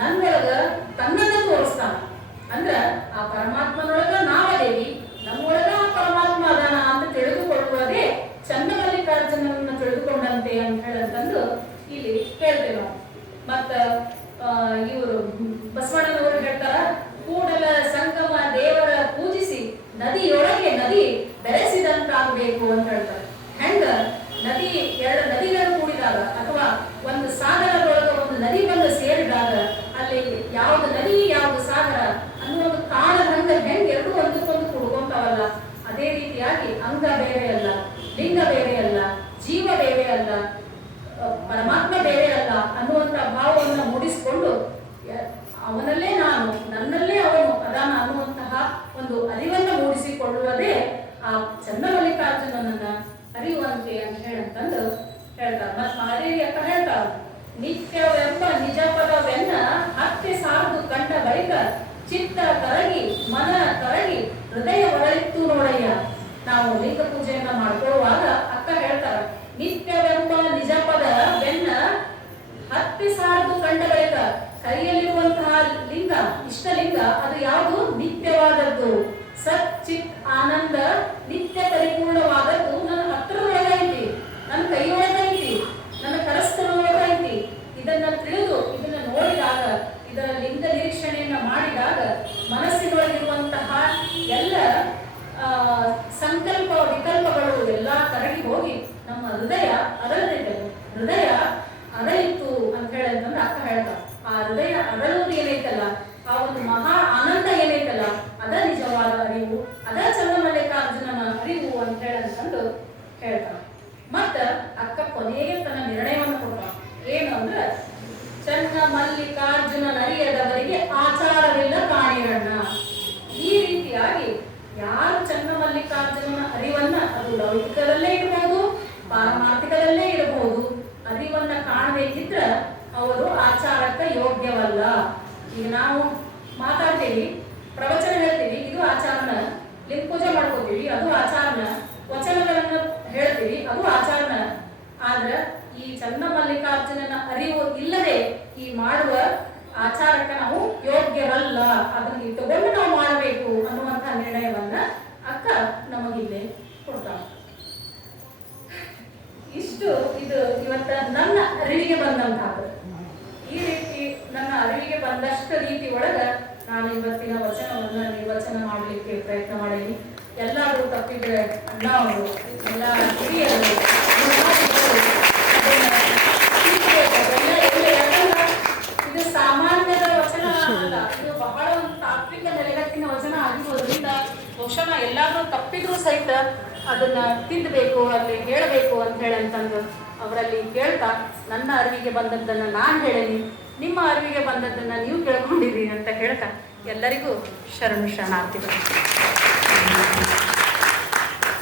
ನನ್ನೊಳಗ ತನ್ನನ್ನ ತೋರಿಸ್ತಾನ. ಅಂದ್ರ ಆ ಪರಮಾತ್ಮನೊಳಗ ನಾವದೇವಿ, ನಮ್ಮೊಳಗ ಆ ಪರಮಾತ್ಮ ಅದಾನ ಅಂತ ತಿಳಿದುಕೊಳ್ಳುವುದೇ ಚನ್ನಮಲ್ಲಿಕಾರ್ಜುನನ್ನ ತಿಳಿದುಕೊಂಡಂತೆ ಅಂತ ಹೇಳಂತಂದು ಇಲ್ಲಿ ಹೇಳ್ತೇವೆ ನಾವು. ಮತ್ತ ಇವರು ಬಸವಣ್ಣನವರು ಹೇಳ್ತಾರ, ಕೂಡಲ ಸಂಗಮ ದೇವರ ಪೂಜಿಸಿ ನದಿಯೊಳಗೆ ನದಿ ಬೆರೆಸಿದಂತಾಗಬೇಕು ಅಂತ ಹೇಳ್ತಾರೆ. ಹೆಂಗ ನದಿ, ಎರಡು ನದಿಗಳು ಕೂಡಿದಾಗ ಅಥವಾ ಒಂದು ಸಾಗರದೊಳಗ ಒಂದು ನದಿ ಬಂದು ಸೇರಿದಾಗ ಅಲ್ಲಿ ಯಾವ್ದು ನದಿ ಯಾವ್ದು ಸಾಗರ ಅನ್ನುವುದು ಕಾಣದಂಗ ಹೆಂಗ್ ಎರಡು ಒಂದಕ್ಕೊಂದು ಕೂಡ್ಕೊಂತಾವಲ್ಲ, ಅದೇ ರೀತಿಯಾಗಿ ಅಂಗ ಬೇರೆ ಅಲ್ಲ, ಲಿಂಗ ಬೇರೆ ಅಲ್ಲ, ಜೀವ ಬೇರೆ ಅಲ್ಲ, ಪರಮಾತ್ಮ ಬೇರೆ ಅಲ್ಲ ಅನ್ನುವಂತ ಭಾವವನ್ನು ಮೂಡಿಸಿಕೊಂಡು ಅವನಲ್ಲೇ ನಾನು, ನನ್ನಲ್ಲೇ ಅವನು ಅದಾನ ಅನ್ನುವಂತಹ ಒಂದು ಅರಿವನ್ನು ಮೂಡಿಸಿಕೊಳ್ಳುವುದೇ ಆ ಚನ್ನಮಲ್ಲಿಕಾರ್ಜುನನನ್ನ ಅರಿಯುವಂತೆ ಅಂತ ಹೇಳಂತಂದು ಹೇಳ್ತಾರೆ. ಮತ್ ಮಹಾದೇವಿ ಅಕ್ಕ ಹೇಳ್ತಾಳ, ನಿತ್ಯವೆಂಬ ನಿಜ ಪದವೆನ್ನ ಹತ್ಯೆ ಸಾರ್ದು ಕಂಡ ಬಳಿಕ ಚಿತ್ತ ಕರಗಿ ಮನ ಕರಗಿ ಹೃದಯ ಒರಳಿತ್ತು ನೋಡಯ್ಯ. ನಾವು ಲಿಂಗ ಪೂಜೆಯನ್ನ ಮಾಡ್ಕೊಳ್ಳುವಾಗ ಅಕ್ಕ ಹೇಳ್ತಾರ, ನಿತ್ಯವೆಂಬ ನಿಜ ಪದವೆನ್ನ ಹತ್ಯೆ ಸಾರ್ದು ಕಂಡ ಬಳಿಕ, ಕೈಯಲ್ಲಿರುವಂತಹ ಲಿಂಗ, ಇಷ್ಟಲಿಂಗ ಅದು ಯಾವುದು, ನಿತ್ಯವಾದದ್ದು, ಸತ್ ಚಿತ್ ಆನಂದ ನಿತ್ಯ ಪರಿಪೂರ್ಣವಾದದ್ದು ನನ್ನ ಹತ್ತಿರದೊಳಗೈತಿ, ನನ್ನ ಕೈಯೊಳಗೈತಿ, ನನ್ನ ಕರಸ್ಥಳೊಳಗೈತಿ. ಇದನ್ನ ತಿಳಿದು ಇದನ್ನ ನೋಡಿದಾಗ, ಇದರ ಲಿಂಗ ನಿರೀಕ್ಷಣೆಯನ್ನ ಮಾಡಿದಾಗ ಮನಸ್ಸಿನೊಳಗಿರುವಂತಹ ಎಲ್ಲ ಸಂಕಲ್ಪ ವಿಕಲ್ಪಗಳು ಎಲ್ಲ ಕರಗಿ ಹೋಗಿ ನಮ್ಮ ಹೃದಯ ಅರಳಿದೆ. ಹೃದಯ ಅರಳಿತ್ತು ಅಂತ ಹೇಳಂತಂದ್ರೆ ಅಕ್ಕ ಹೇಳ್ತಾರೆ, ಆ ಹೃದಯ ಅರಳುವುದು ಏನೈತಲ್ಲ, ಆ ಒಂದು ಮಹಾ ಆನಂದ ಏನೈತಲ್ಲ, ಅದ ನಿಜವಾದ ಅರಿವು, ಅದ ಚನ್ನಮಲ್ಲಿಕಾರ್ಜುನನ ಅರಿವು ಅಂತ ಹೇಳಂತಂದು ಹೇಳ್ತಾರೆ. ಮತ್ತ ಅಕ್ಕ ಕೊನೆಗೆ ತನ್ನ ನಿರ್ಣಯವನ್ನು ಕೊಡ್ತಾಳ. ಏನು ಅಂದ್ರೆ, ಚನ್ನಮಲ್ಲಿಕಾರ್ಜುನನ ಅರಿಯದವರಿಗೆ ಆಚಾರವಿಲ್ಲ ಕಾಣಿರಣ್ಣ. ಈ ರೀತಿಯಾಗಿ ಯಾರು ಚನ್ನಮಲ್ಲಿಕಾರ್ಜುನನ ಅರಿವನ್ನ, ಅದು ಲೌಕಿಕದಲ್ಲೇ ಇರಬಹುದು, ಪಾರಮಾರ್ಥಿಕದಲ್ಲೇ ಇರಬಹುದು, ಅರಿವನ್ನ ಕಾಣಬೇಕಿದ್ರ ಅವರು ಆಚಾರಕ್ಕೆ ಯೋಗ್ಯವಲ್ಲ. ಈಗ ನಾವು ಮಾತಾಡ್ತೀವಿ, ಪ್ರವಚನ ಹೇಳ್ತೀವಿ, ಇದು ಆಚಾರನ, ಲಿಂಗ ಪೂಜೆ ಮಾಡ್ಕೋತೀವಿ, ಅದು ಆಚಾರನ, ವಚನಗಳನ್ನ ಹೇಳ್ತೀವಿ, ಅದು ಆಚಾರನ. ಆದ್ರೆ ಈ ಚನ್ನಮಲ್ಲಿಕಾರ್ಜುನನ ಅರಿವು ಇಲ್ಲದೆ ಈ ಮಾಡುವ ಆಚಾರಕ್ಕೆ ನಾವು ಯೋಗ್ಯರಲ್ಲ, ಅದನ್ನ ಇಟ್ಟುಕೊಂಡು ನಾವು ಮಾಡಬೇಕು ಅನ್ನುವಂತಹ ನಿರ್ಣಯವನ್ನ ಅಕ್ಕ ನಮಗಿಲ್ಲೇ ಕೊಡ್ತಾಳೆ. ಇಷ್ಟು ಇದು ಇವತ್ತ ನನ್ನ ಅರಿವಿಗೆ ಬಂದಂತಹದ್ದು. ಈ ರೀತಿ ನನ್ನ ಅರಿವಿಗೆ ಬಂದಷ್ಟು ರೀತಿ ಒಳಗ ನಾನು ಇವತ್ತಿನ ವಚನವನ್ನ ನಿರ್ವಚನ ಮಾಡಲಿಕ್ಕೆ ಪ್ರಯತ್ನ ಮಾಡೀನಿ. ಎಲ್ಲಾದರೂ ತಪ್ಪಿದ್ರೆ ಅಣ್ಣ ಅವರು, ಎಲ್ಲ ಹಿರಿಯರು, ಇದು ಸಾಮಾನ್ಯದ ವಚನ ಅಲ್ಲ, ಇದು ಬಹಳ ಒಂದು ತಾತ್ವಿಕ ನೆಲೆಗಟ್ಟಿನ ವಚನ ಆಗಿರೋದ್ರಿಂದ ಬಹುಶಃ ಎಲ್ಲಾದ್ರೂ ತಪ್ಪಿದ್ರು ಸಹಿತ ಅದನ್ನು ತಿದ್ದಬೇಕು, ಅಲ್ಲಿ ಹೇಳಬೇಕು ಅಂತ ಹೇಳಂತಂದು ಅವರಲ್ಲಿ ಕೇಳ್ತಾ, ನನ್ನ ಅರಿವಿಗೆ ಬಂದದ್ದನ್ನು ನಾನು ಹೇಳೀನಿ, ನಿಮ್ಮ ಅರಿವಿಗೆ ಬಂದದ್ದನ್ನು ನೀವು ಕೇಳ್ಕೊಂಡಿರಿ ಅಂತ ಹೇಳ್ತಾ ಎಲ್ಲರಿಗೂ ಶರಣು ಶರಣಾರ್ಥಿಗಳು.